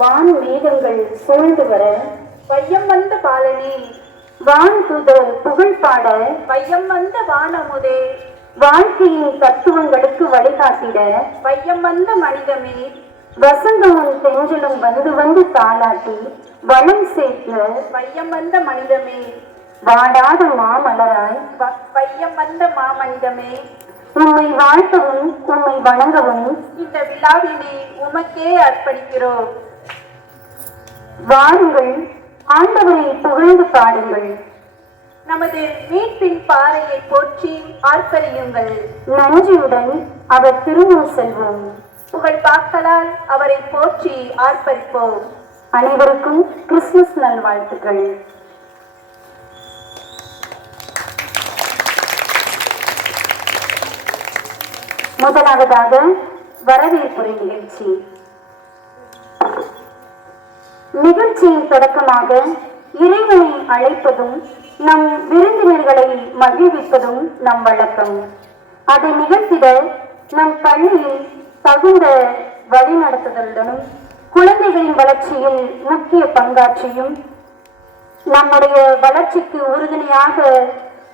வான் மேகங்கள் சூழ்ந்து வர வையம் வந்த பாலனே, வான் துதர் புகழ் பாட வையம் வந்த வானமுதே, வாழ்க்கையின் தத்துவங்களுக்கு வழிகாட்டிட வையம் வந்த மனிதமே, வசந்தமும் தென்றலும் வந்து வந்து தாளாட்டி வளம் சேர்க்க வையம் வந்த மனிதமே, வாடாத மாமலராய் வையம் வந்த மாமனிதமே, உம்மை வாழ்த்தவும் உம்மை வணங்கவும் இந்த விழாவினை உமக்கே அர்ப்பணிக்கிறோம். வாருங்கள், ஆண்டவரை புகழ்ந்து பாடுங்கள். நமது மீட்பின் பாறையை போற்றி ஆர்ப்பரியுங்கள். நன்றியுடன் அவர் திருமுன் செல்வோம். புகழ் பாக்களால் அவரை போற்றி ஆர்ப்பரிப்போம். அனைவருக்கும் கிறிஸ்துமஸ் நல்வாழ்த்துக்கள். முதலாவதாக வரவேற்புரை நிகழ்ச்சி. நிகழ்ச்சியின் தொடக்கமாக இறைவனை அழைப்பதும் நம் விருந்தினர்களை மகிழ்விப்பதும் நம் வழக்கம். அதை நிகழ்த்திட நம் பள்ளியில் தகுந்த வழிநடத்துதலுடனும் குழந்தைகளின் வளர்ச்சியில் முக்கிய பங்காற்றியும் நம்முடைய வளர்ச்சிக்கு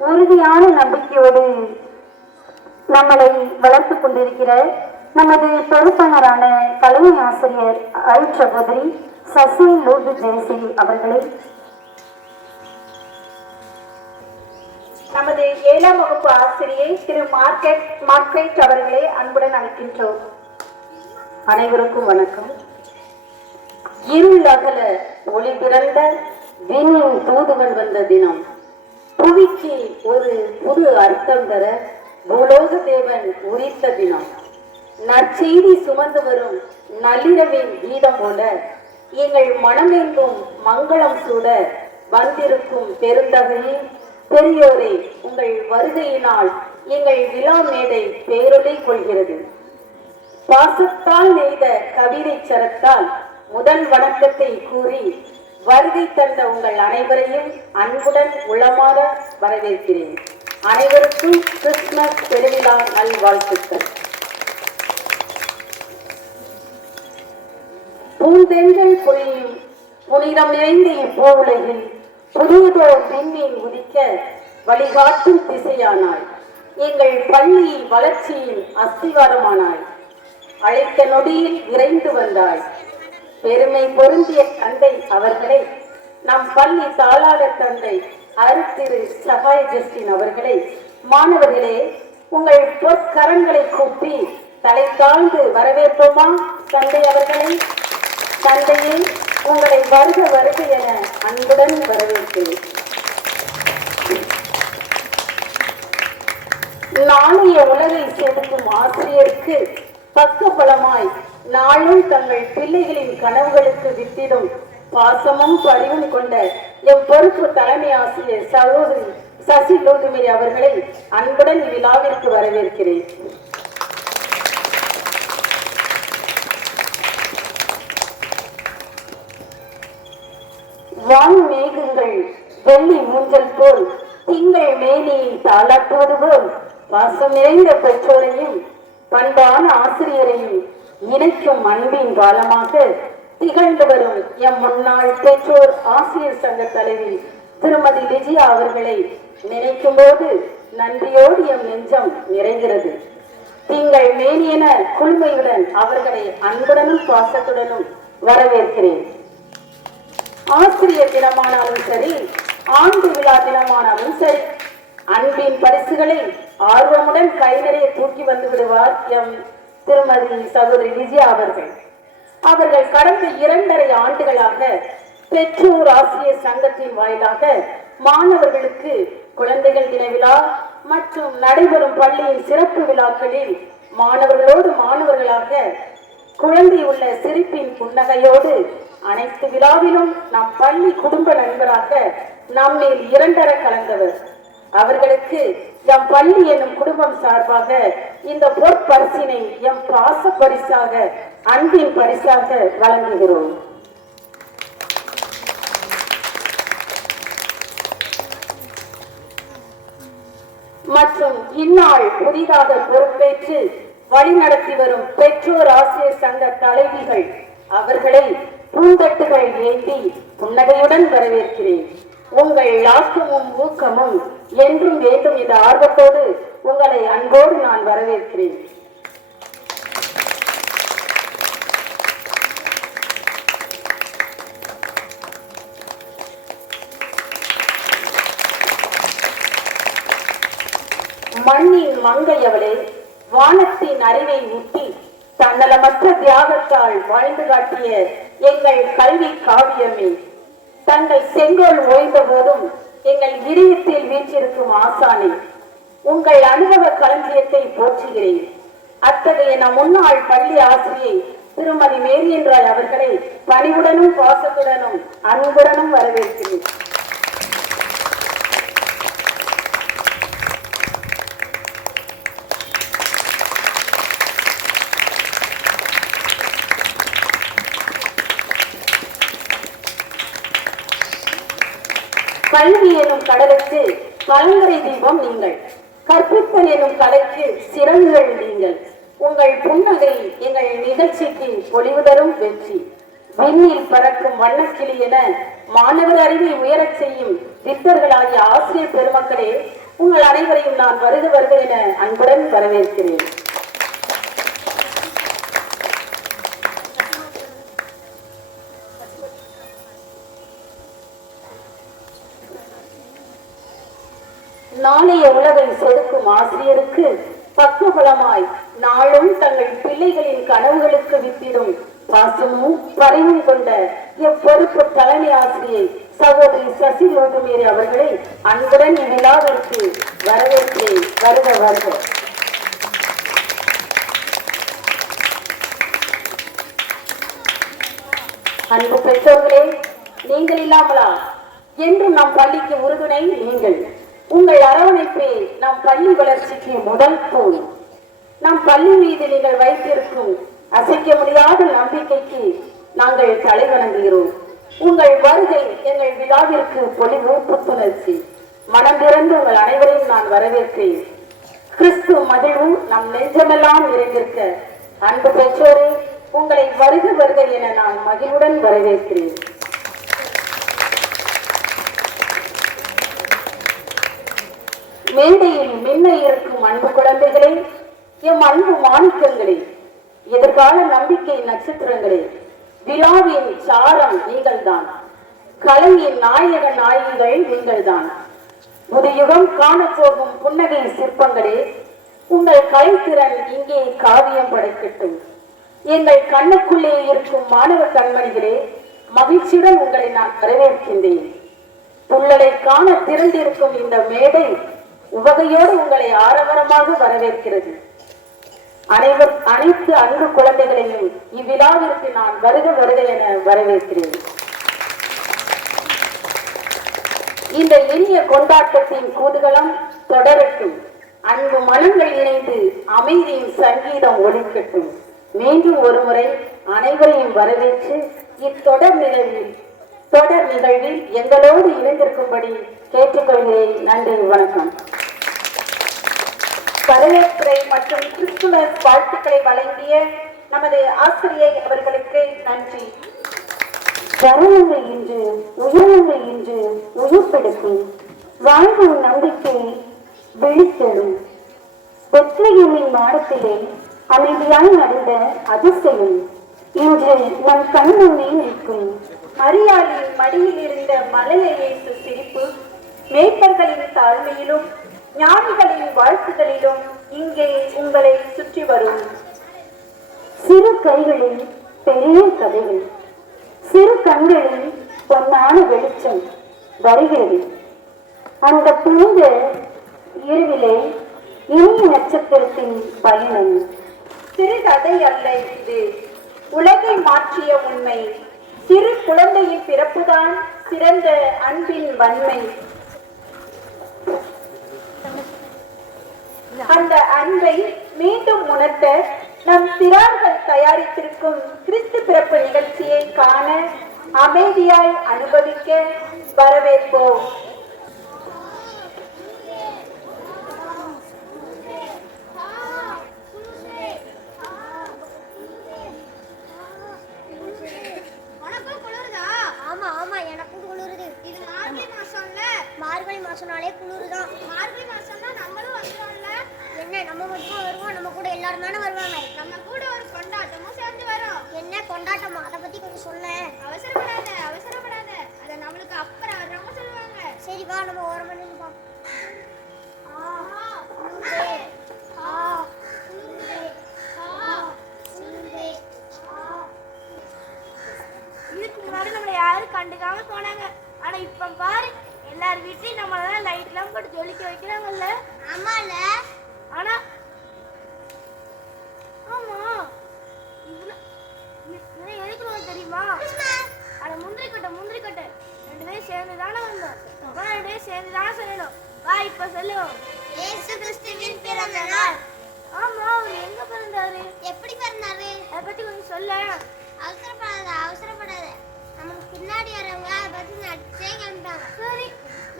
உறுதியான நம்பிக்கையோடு நம்மளை வளர்த்து கொண்டிருக்கிற நமது பொறுப்பாளரான தலைமை ஆசிரியர் அருள் சகோதரி சசி லூர்து ஜெயஸ்ரீ அவர்களை, நமது 7ஆம் வகுப்பு ஆசிரியை திரு மார்க்ரெட் அவர்களை அன்புடன் அழைக்கின்றோம். அனைவருக்கும் வணக்கம். இருள் அகல ஒளி பிறந்த விண்ணின் தூதுவன் வந்த தினம், புவிக்கு ஒரு புது அர்த்தம் பெற பூலோக தேவன் உரித்த தினம், நற்செய்தி சுமந்து வரும் நள்ளிரவின் கீதம் போல எங்கள் மனமெங்கும் மங்களம் சூட வந்திருக்கும் பெருந்தகையே, பெரியோரே, உங்கள் வருகையினால் எங்கள் விழா மேடை பேரொளி கொள்கிறது. பாசத்தால் நெய்த கவிதை சரத்தால் முதல் வணக்கத்தை கூறி வருகை தந்த உங்கள் அனைவரையும் அன்புடன் உளமாற வரவேற்கிறேன். அனைவருக்கும் கிறிஸ்துமஸ் பெருவிழா நல்வாழ்த்துக்கள். பூந்தென்றல் பொழியும் புனிதம் நிறைந்த இப்பூவுலகில் புதியதோர் விண்மீன் உதிக்க வழிகாட்டும் திசையானாய். எங்கள் பள்ளி வளர்ச்சியின் அஸ்திவாரமானாய். அழைத்த நொடியில் விரைந்து வந்தாய். பெருமை பொருந்திய தந்தை அவர்களை, நம் பள்ளி தாளாளர் தந்தை அருட்திரு சகாய ஜஸ்டின் அவர்களை, மாணவர்களே, உங்கள் பொற்கரங்களை கூப்பி தலை தாழ்ந்து வரவேற்போமா தந்தை அவர்களை? தந்தையே, உங்களை வருக வருக என அன்புடன் வரவேற்கிறேன். நாளைய உலகை செதுக்கும் ஆசிரியருக்கு பக்க பலமாய் நாளும் தங்கள் பிள்ளைகளின் கனவுகளுக்கு வித்திடும் பாசமும் பரிவும் கொண்ட எம் பொறுப்பு தலைமை ஆசிரியர் சகோதரி சசி லூதுமேரி அவர்களை அன்புடன் இவ்விழாவிற்கு வரவேற்கிறேன். வான் மேகங்கள் வெள்ளி ஊஞ்சல் போல் திங்கள் மேனியை தாளாட்டுவது போல் பாசம் நிறைந்த பெற்றோரையும் பண்பான ஆசிரியரையும் இணைக்கும் அன்பின் காலமாக திகழ்ந்து வரும் எம் முன்னாள் பெற்றோர் ஆசிரியர் சங்க தலைவி திருமதி விஜயா அவர்களை நினைக்கும் போது நன்றியோடு எம் நெஞ்சம் நிறைகிறது. திங்கள் மேனியென குழுமையுடன் அவர்களை அன்புடனும் பாசத்துடனும் வரவேற்கிறேன். ஆசிரியர் தினமானாலும் சரி, ஆண்டு விழா தினமானாலும் சரி, அன்பின் பரிசுகளை ஆர்வமுடன் கை நிறைய தூக்கி வந்து விடுவார் எம் திருமதி சகோதரி விஜயா அவர்கள். அவர்கள் கடந்த 2.5 ஆண்டுகளாக பெற்றோர் ஆசிரியர் சங்கத்தின் வாயிலாக மாணவர்களுக்கு குழந்தைகள் தின விழா மற்றும் நடைபெறும் பள்ளியின் சிறப்பு விழாக்களில் மாணவர்களாக குழந்தை உள்ள சிரிப்பின் புன்னகையோடு அனைத்து விழாவிலும் நம் பள்ளி குடும்ப நண்பராக நம்மில் 2 கலந்தவர். அவர்களுக்கு எம் பள்ளி என்னும் குடும்பம் சார்பாக இந்த பொற்பரிசினை எம் பாச பரிசாக, அன்பின் பரிசாக வழங்குகிறோம். மற்றும் இந்நாள் புதிதாக பொறுப்பேற்று வழிநடத்தி வரும் பெற்றோர் ஆசிரியர் சங்க தலைவிகள் அவர்களை பூந்தட்டுகள் ஏந்தி புன்னகையுடன் வரவேற்கிறேன். உங்கள் ஆக்கமும் ஊக்கமும் என்றும் வேண்டும் என்ற ஆர்வத்தோடு உங்களை அன்போடு நான் வரவேற்கிறேன். மண்ணின் மங்கையவளே, வானத்தின் அறிவை ஊட்டி தன்னலமற்ற தியாகத்தால் வாழ்ந்து காட்டிய எங்கள் கல்வி காவியமே, தங்கள் செங்கோல் ஓய்ந்த போதும் எங்கள் இதயத்தில் வீற்றிருக்கும் ஆசானே, உங்கள் அனுபவ களஞ்சியத்தை போற்றுகிறேன். அத்தகைய நம் முன்னாள் பள்ளி ஆசிரியை திருமதி மேரியன் ராய் அவர்களை பணிவுடனும் பாசத்துடனும் அன்புடனும் வரவேற்கிறேன். கல்வி எனும் கடலுக்கு கலங்கரை தீபம் நீங்கள், கற்பித்தல் எனும் கலைக்கு சிறகுகள் நீங்கள். உங்கள் புன்னகை எங்கள் நிகழ்ச்சிக்கு பொலிவு தரும் வெற்றி. விண்ணில் பறக்கும் வண்ணக்கிளி என மாணவர் அறிவை உயரச் செய்யும் திட்டர்களாகிய ஆசிரியர் பெருமக்களே, உங்கள் அனைவரையும் நான் வருக வருக என அன்புடன் வரவேற்கிறேன். நாளைய உலகை செதுக்கும் ஆசிரியருக்கு பக்கபலமாய் நாளும் தங்கள் பிள்ளைகளின் கனவுகளுக்கு வித்திடும் பாசமும் பரிவும் கொண்ட எப்பொறுப்பு தலைமை ஆசிரியை சகோதரி சசி லோகமேரி அவர்களை அன்புடன் இவ்விழாவிற்கு வரவேற்கிறேன். வருக வருக. அன்பு பெற்றோர்களே, நீங்கள் இல்லாமலா என்றும் நம் பள்ளிக்கு உறுதுணை நீங்கள். உங்கள் அரவணைப்பே நம் பள்ளி வளர்ச்சிக்கு முதல் தூண். நம் பள்ளி மீது நீங்கள் வைத்திருக்கும் அசைக்க முடியாத நம்பிக்கைக்கு நாங்கள் தலை வணங்குகிறோம். உங்கள் வருகை எங்கள் விழாவிற்கு பொலிவு புத்துணர்ச்சி. மனம் திறந்து உங்கள் அனைவரையும் நான் வரவேற்கிறேன். கிறிஸ்து மகிழ்வு நம் நெஞ்சமெல்லாம் நிறைந்திருக்க அன்பு பெற்றோரே, உங்களை வருக வருக என நான் மகிழ்வுடன் வரவேற்கிறேன். மேடையில் மின்ன இருக்கும் அன்பு குழந்தைகளே, எம் அன்பு மாணிக்கங்களே, எதிர்கால நம்பிக்கை நட்சத்திரங்களே, விழாவின் சாரம் நீங்கள் தான். கலையின் நாயக நாயகிகள் நீங்கள் தான். புதுயுகம் காணப்போகும் புன்னகை சிற்பங்களே, உங்கள் கலைத்திறன் இங்கே காவியம் படைக்கட்டும். எங்கள் கண்ணுக்குள்ளே இருக்கும் மாணவ கண்மணிகளே, மகிழ்ச்சியுடன் உங்களை நான் வரவேற்கின்றேன். துள்ளலை காண திரண்டிருக்கும் இந்த மேடை உவகையோடு உங்களை ஆரவாரமாக வரவேற்கிறது. அனைத்து அன்பு குழந்தைகளையும் இவ்விழாவிற்கு நான் வருக வருக என வரவேற்கிறேன். இந்த இனிய கொண்டாட்டத்தின் குதூகலம் தொடரட்டும். அன்பு மனங்கள் இணைந்து அமைதியின் சங்கீதம் ஒலிக்கட்டும். மீண்டும் ஒருமுறை அனைவரையும் வரவேற்று இத்தொடர் நிகழ்வில் எங்களோடு இணைந்திருக்கும்படி கேட்டுக்கொள்கிறேன். நன்றி, வணக்கம். வரவேற்புரை மற்றும் கிறிஸ்துமஸ் வாழ்த்துக்களை வழங்கிய நமது ஆசிரியை அவர்களுக்கு நன்றி. வரவுகள் இன்று உயரங்கள் இன்று உயிர்ப்படுத்தும் வாழ்வு நம்பிக்கை விழித்தெழும். பெத்லகேமின் மாடத்திலே அமைதியாய் நடந்த அதிசயம் இன்று நம் கண்முன்னே நிற்கும். மரியாளின் மடியில் இருந்த மலைய இயேசு சிரிப்பு மேய்ப்பர்களின் தாழ்மையிலும் ஞானிகளின் வாழ்த்துகளிலும் இங்கே உங்களை சுற்றி வரும். சிறு கைகளில் பெரிய கதைகள், சிறு கண்களில் பொன்னான வெளிச்சம் வருகிறது. அந்த பூந்த இரவிலே இனிய நட்சத்திரத்தின் பயணம். சிறு கதை அல்ல இது, உலகை மாற்றிய உண்மை. சிறு குழந்தையின் பிறப்புதான் சிறந்த அன்பின் வன்மை. அந்த அன்பை மீண்டும் உணர்த்த நம் சிறார்கள் தயாரித்திருக்கும் கிறிஸ்து பிறப்பு நிகழ்ச்சியை காண, அமைதியாய் அனுபவிக்க வரவேற்போம். வணக்கம். குளிர்தான். மார்கழி மாசம்னா நம்மளும் வந்துடும்ல. என்ன நம்ம மட்டும் வருவோம்? நம்ம கூட எல்லாரும் தானே வருவாங்க. நம்ம கூட ஒரு கொண்டாட்டமும் சேர்ந்து வரும். என்ன கொண்டாட்டமா? அதை பத்தி கொஞ்சம் சொல்ல. அவசரப்படாத அவசரப்படாத, அதை நம்மளுக்கு அப்புறம் வர்றவங்க சொல்லுவாங்க. சரி வா, நம்ம ஒரு மணி நிற்போம். இதுக்கு முன்னாடி நம்மளை யாரும் கண்டுக்காம போனாங்க. ஆனா இப்ப பாரு, எல்லார் வீட்லயும் நம்மளதான் லைட் எல்லாம் போட்டு ஜொலிக்க வைக்கிறாங்கல்ல. ஆமால. ஆனா ஆமா, இதெல்லாம் எதுக்கு தெரியுமா? ஆனா முந்திரி கொட்டை ரெண்டு பேரும் சேர்ந்து தானே வந்தோம். ரெண்டு பேரும் சேர்ந்து தானே சொல்லணும். வா இப்ப சொல்லுவோம். இயேசு கிறிஸ்துவின் பிறந்த நாள். ஆமா, அவர் எங்க பிறந்தாரு? எப்படி பிறந்தாரு? அதை பத்தி கொஞ்சம் சொல்ல. அவசரப்படாத. நமக்கு பின்னாடி வரவங்க அதை பத்தி நடிச்சே காமிப்பாங்க. சரி,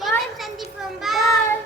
மீண்டும் சந்திப்போம். பாய்.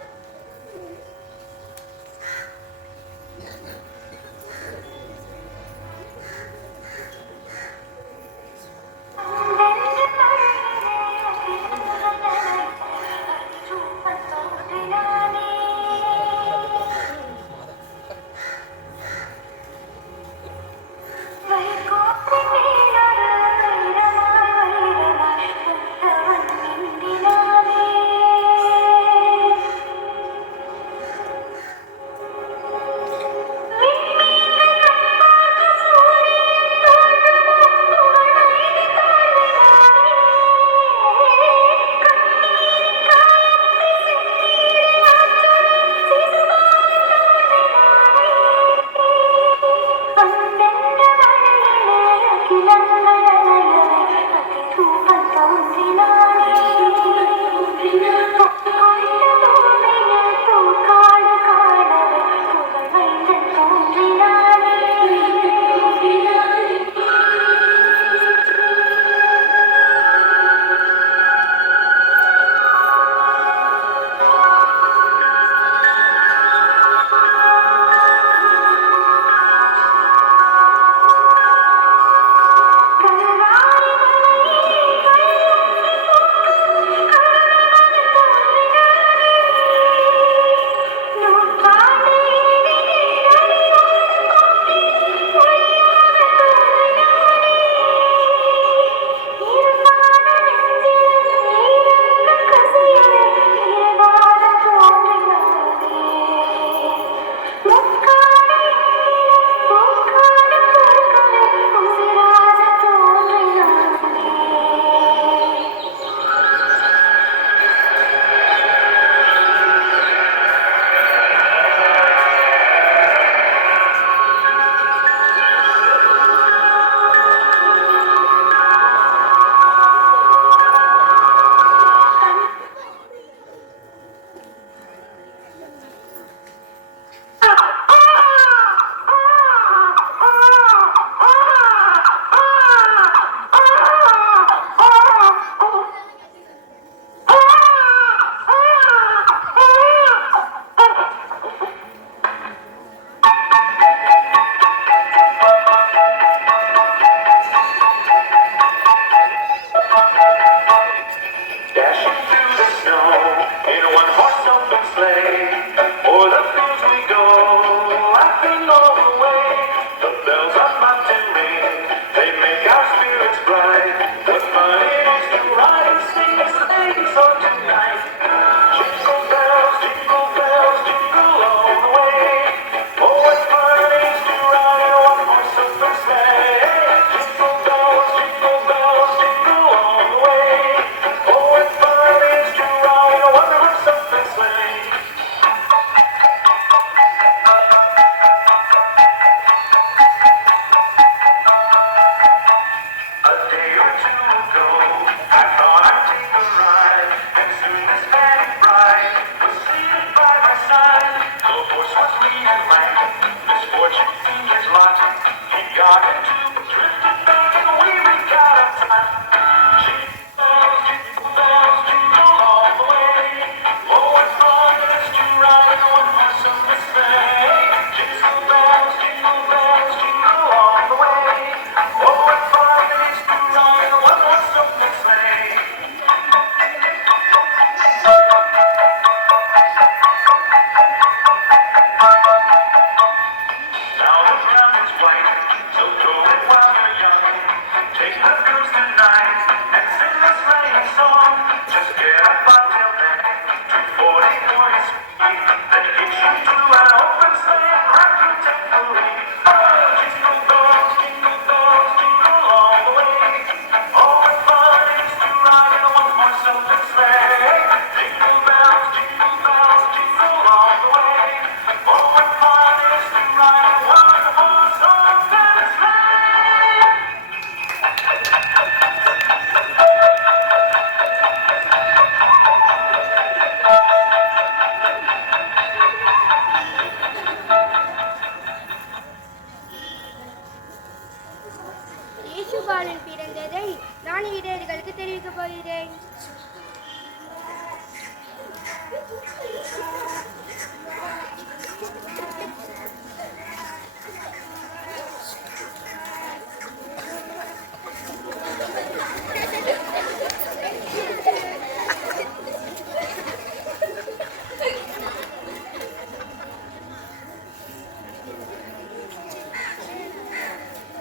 இயேசுபாலன் பிறந்ததை நான் யூதர்களுக்கு தெரிவிக்கப் போகிறேன்.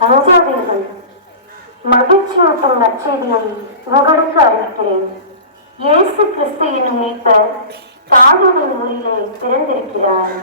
அஞ்சாதீர்கள், மகிழ்ச்சியூட்டும் நற்செய்தியை உங்களுக்கு அறிவிக்கிறேன். இயேசு கிறிஸ்து என்னும் மீட்பர் தாவீதின் ஊரிலே பிறந்திருக்கிறார்.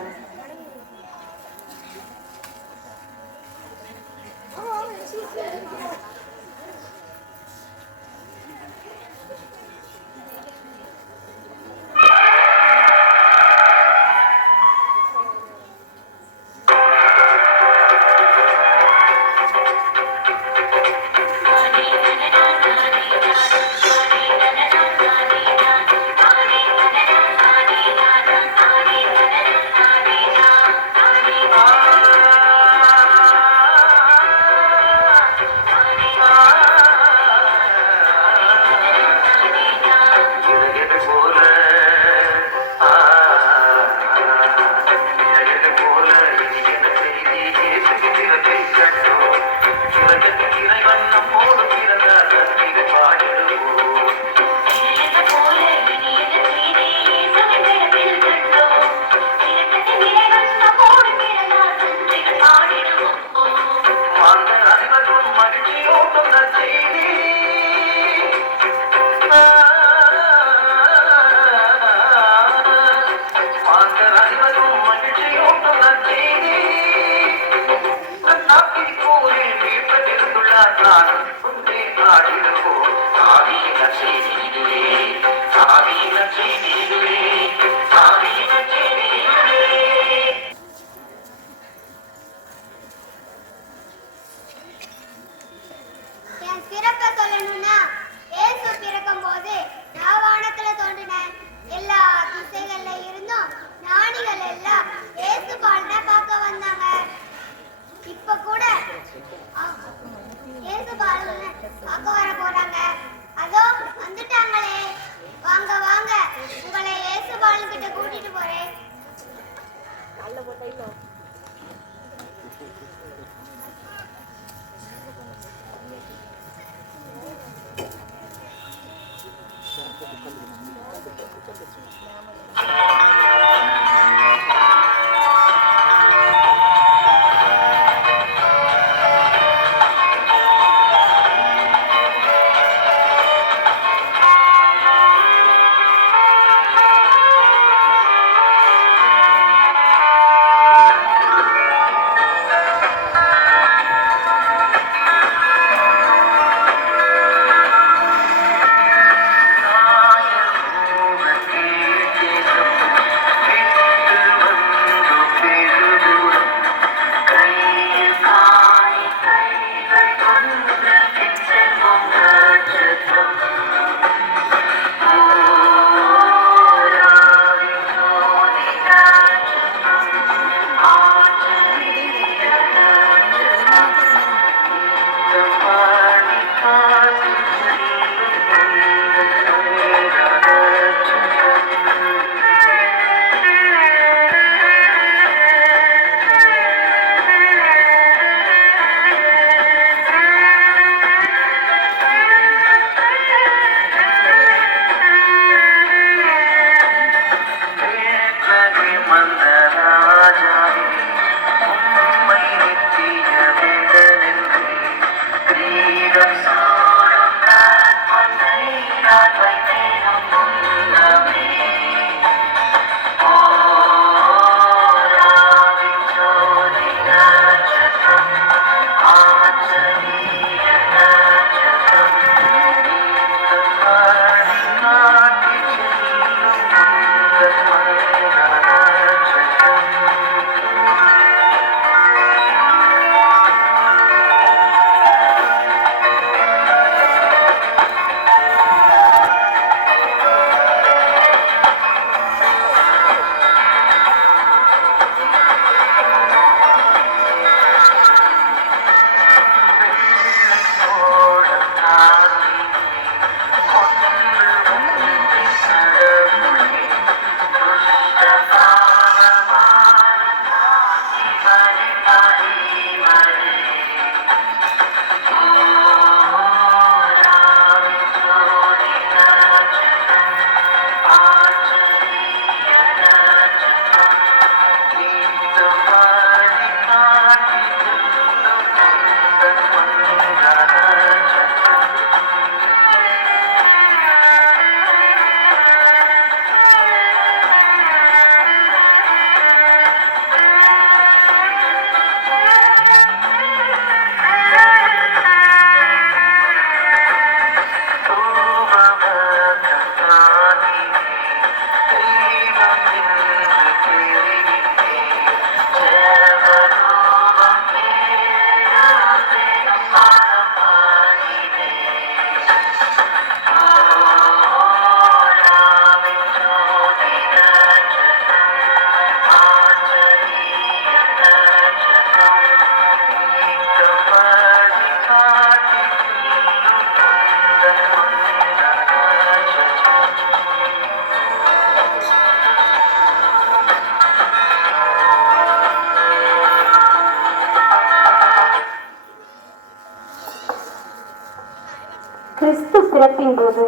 கிறிஸ்து பிறப்பின் போது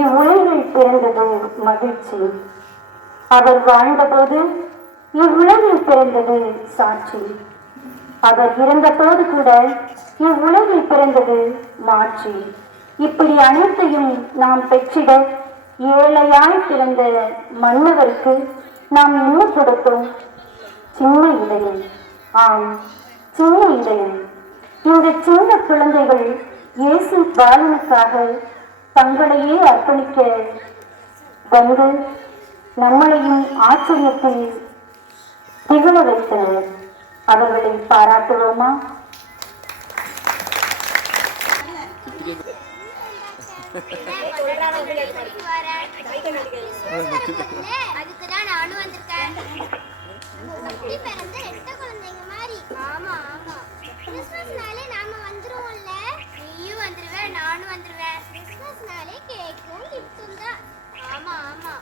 இவ்வுலகில் பிறந்தது மகிழ்ச்சி. அவர் வாழ்ந்தபோது இவ்வுலகில் பிறந்தது சாட்சி. அவர் இறந்தபோது கூட இவ்வுலகில் பிறந்தது மாட்சி. இப்படி அனைத்தையும் நாம் பெற்றிட ஏழையாய் பிறந்த மன்னவருக்கு நாம் என்ன கொடுத்தோம்? சின்ன இதயம். ஆம், சின்ன இதயம். இந்த சின்ன குழந்தைகள் இயேசு பாலனுக்காக தங்களையே அர்ப்பணிக்க வந்து நம்மளையும் ஆச்சரியத்தில் திகழ வைத்தனர். அவர்களை பாராட்டுவோமா? அதுக்குதான் நானும் வந்திருக்கேன். குட்டி பிறந்த ரெட்ட குழந்தைங்க மாதிரி. ஆமா ஆமா, கிறிஸ்மஸ்னாலே நாம வந்துருவோம்ல. நீயும் வந்துருவ, நானும் வந்துருவேன். கிறிஸ்மஸ்னாலே கேக்கும் கிஃப்ட்டும் தான். ஆமா ஆமா,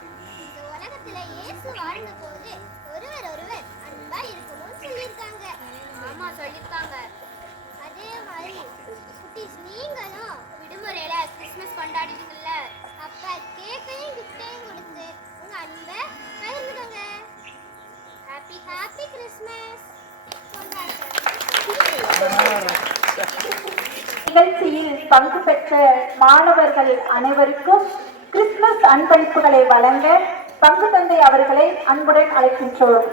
இந்த உலகத்துல இயேசு வாழ்ந்த போது ஒருவர் ஒருவர் அன்பா இருக்கணும்னு சொல்லியிருக்காங்க. ஆமா சொல்லியிருக்காங்க. அதே மாதிரி குட்டீஸ், நீங்களும் விடுமுறையில கிறிஸ்மஸ் கொண்டாடுவீங்கல்ல, அப்ப கேக்கையும் கிஃப்டையும் கொடுத்து உங்க அன்பை பகிர்ந்துக்கோங்க. Happy happy Christmas. நிகழ்ச்சியில் பங்கு பெற்ற மாணவர்கள் அனைவருக்கும் கிறிஸ்துமஸ் அன்பளிப்புகளை வழங்க பங்கு தந்தை அவர்களை அன்புடன் அழைக்கின்றோம்.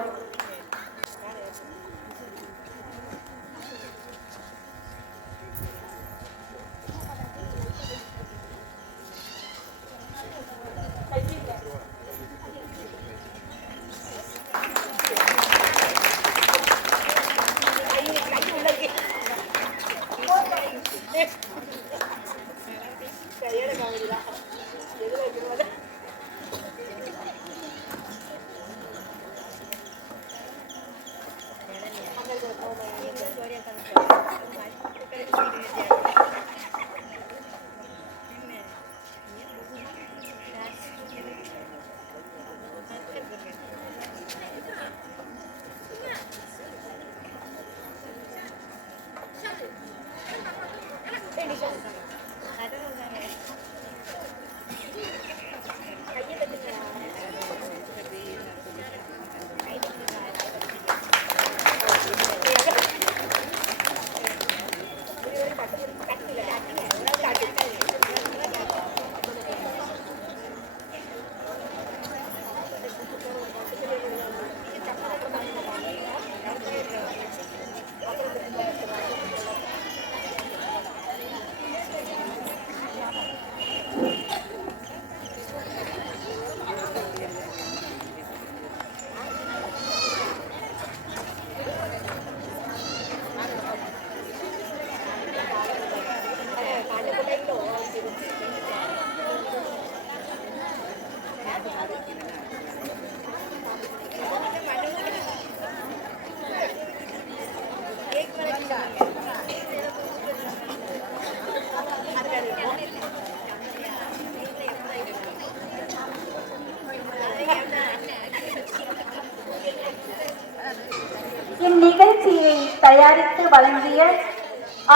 இந்நிகழ்ச்சியை தயாரித்து வழங்கிய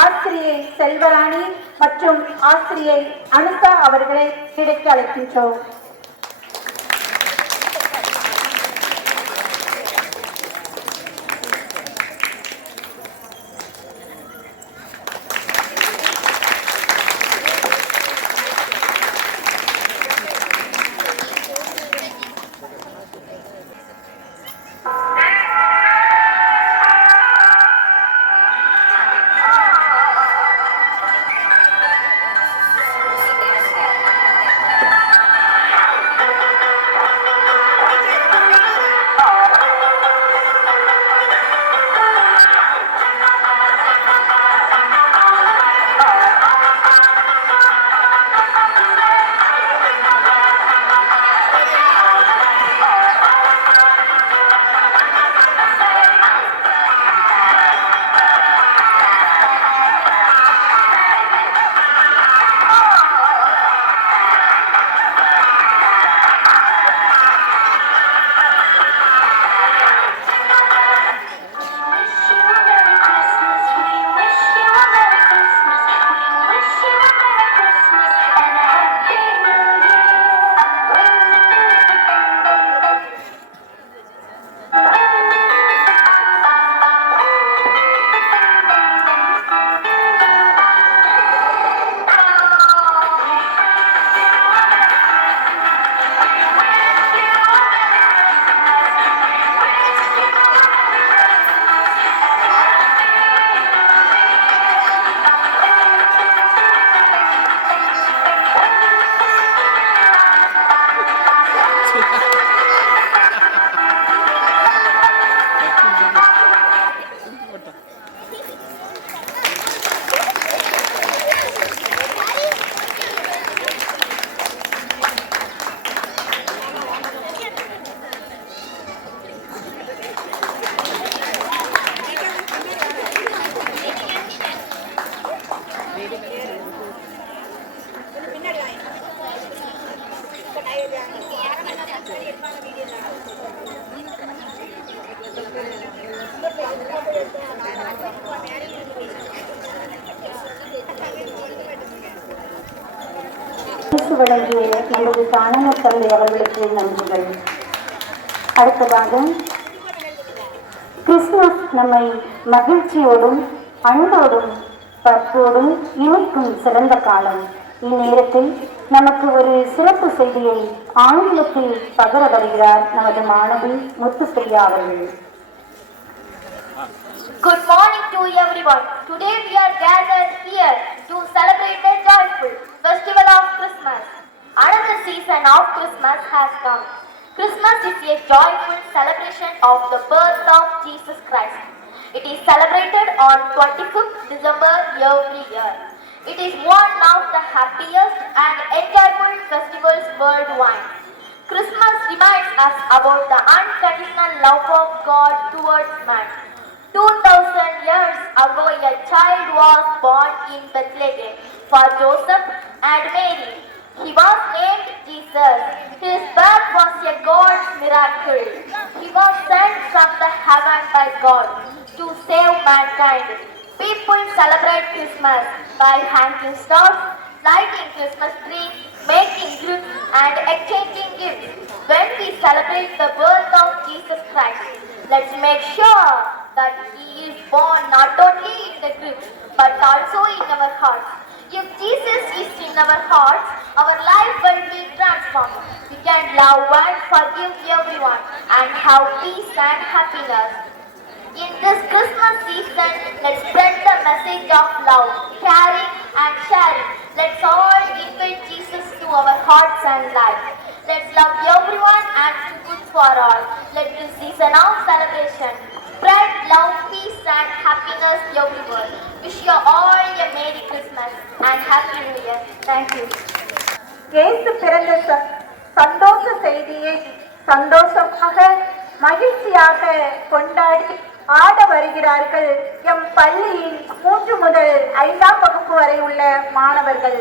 ஆசிரியை செல்வராணி மற்றும் ஆசிரியை அனுதா அவர்களை கிடைக்க அழைக்கின்றோம். இயேசு வழங்கிய எங்களது தானன தந்தை அவர்களுக்கு நன்றிகள். அடுத்ததாக கிறிஸ்துமஸ் நம்மை மகிழ்ச்சியோடும் அன்போடும் பற்போடும் இணைக்கும் சிறந்த காலம். இந்நேரத்தில் நமக்கு ஒரு சிறப்பு செய்தியை ஆங்கிலத்தில் பகர வருகிறார் நமது மாணவி முத்துப்பிரியா அவர்கள். Good morning to everyone. Today we are gathered here to celebrate the joyful festival of Christmas. Another season of Christmas has come. Christmas is a joyful celebration of the birth of Jesus Christ. It is celebrated on 25th December every year. It is one of the happiest and enjoyable festivals worldwide. Christmas reminds us about the unconditional love of God towards man. 2000 years ago, a child was born in Bethlehem for Joseph and Mary. He was named Jesus. His birth was a God's miracle. He was sent from the heaven by God to save mankind. People celebrate Christmas by hanging stars, lighting Christmas trees, making gifts and exchanging gifts. When we celebrate the birth of Jesus Christ, let's make sure that He is born not only in the crypt but also in our hearts. If Jesus is in our hearts, our life will be transformed. We can love and forgive everyone and have peace and happiness. In this Christmas season, let's spread the message of love, caring and sharing. Let's all invite Jesus to our hearts and lives. Let's love everyone and do good for all. Let this season of celebration spread love, peace and happiness everywhere. Wish you all a Merry Christmas and Happy New Year. Thank you. இயேசு பிறந்த சந்தோஷ செய்தியை சந்தோஷமாக மகிழ்ச்சியாக கொண்டாடி ஆட வருகிறார்கள் M பள்ளியின் 3 முதல் 5ஆம் வகுப்பு வரை உள்ள மாணவர்கள்.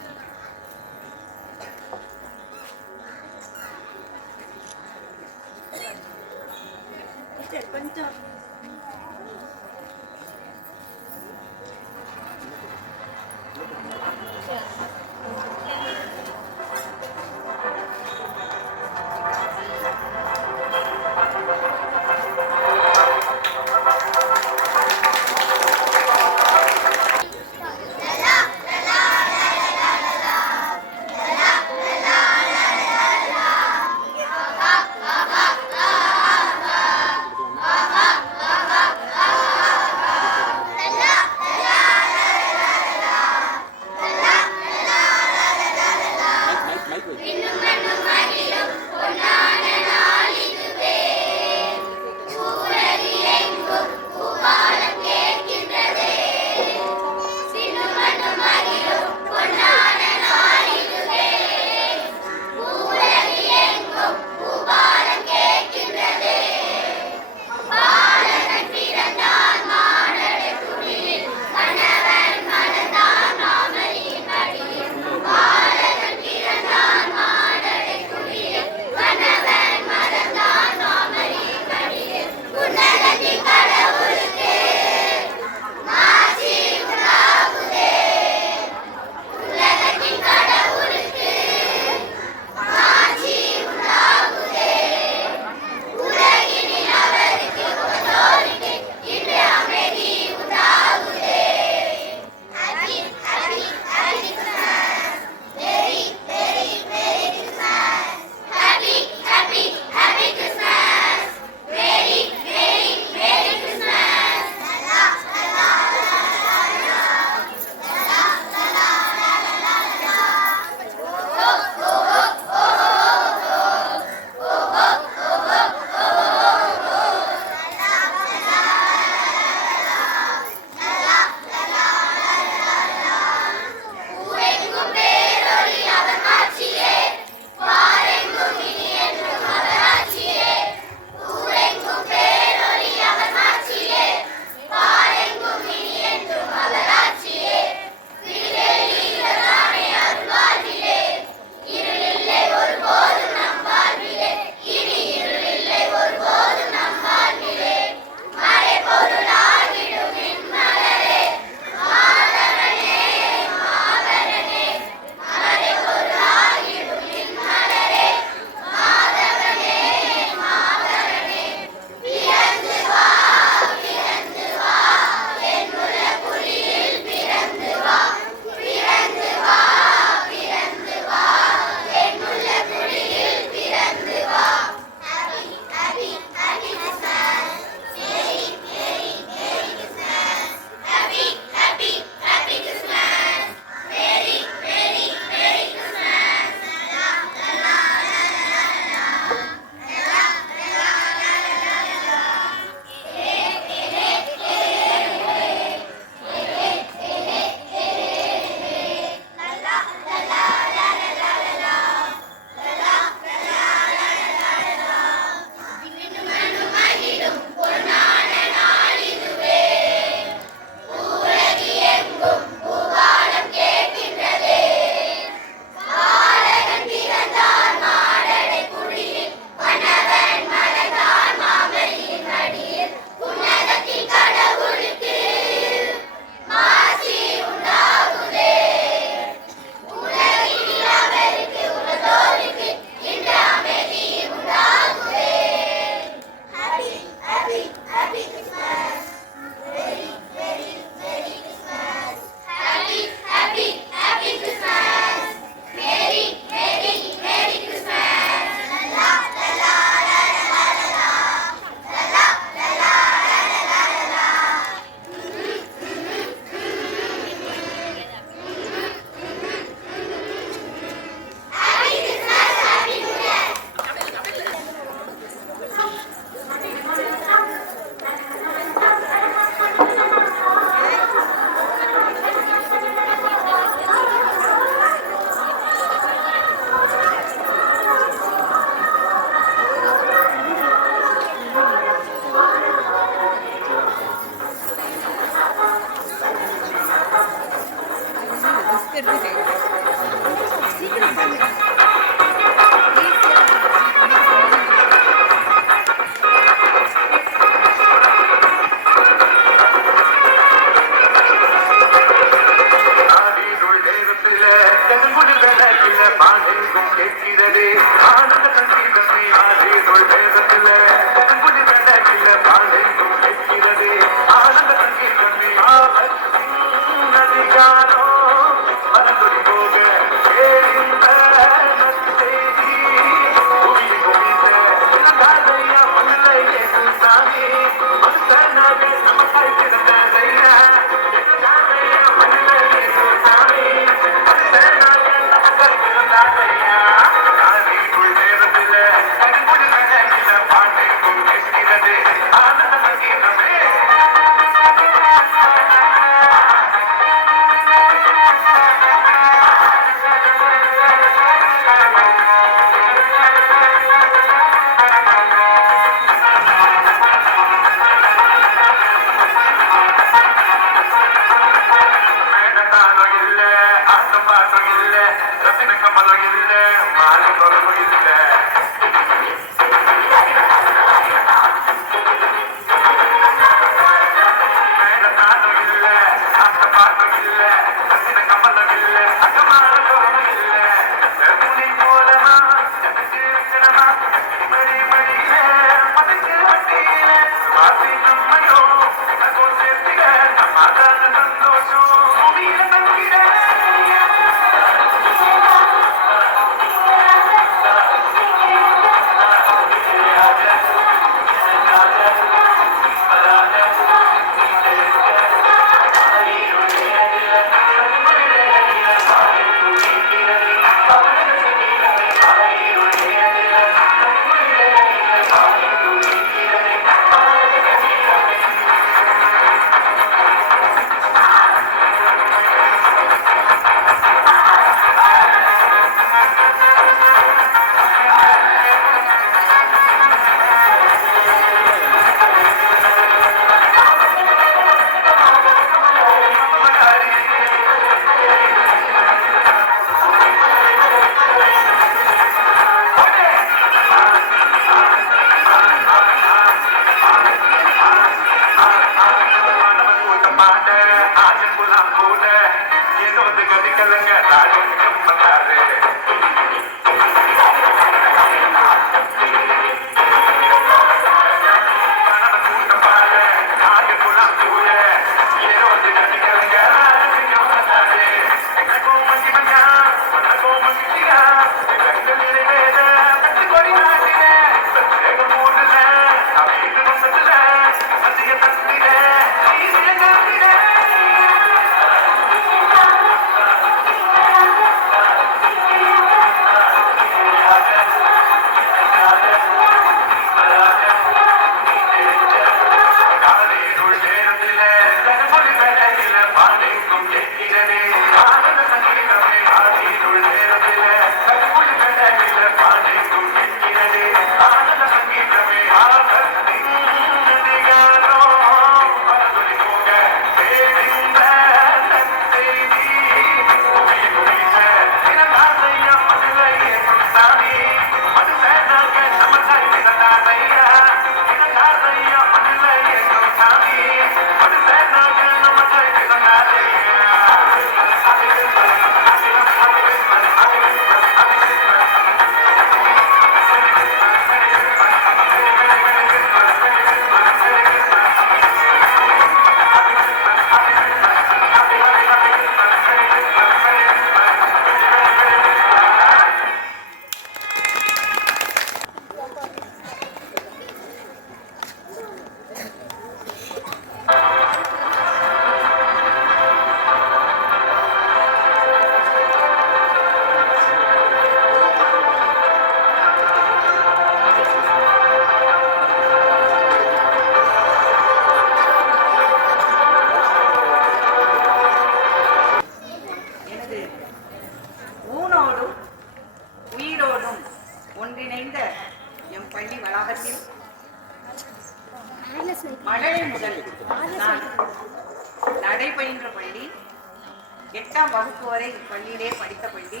8ஆம் வகுப்பு வரை இப்பள்ளியிலே படித்த பள்ளி.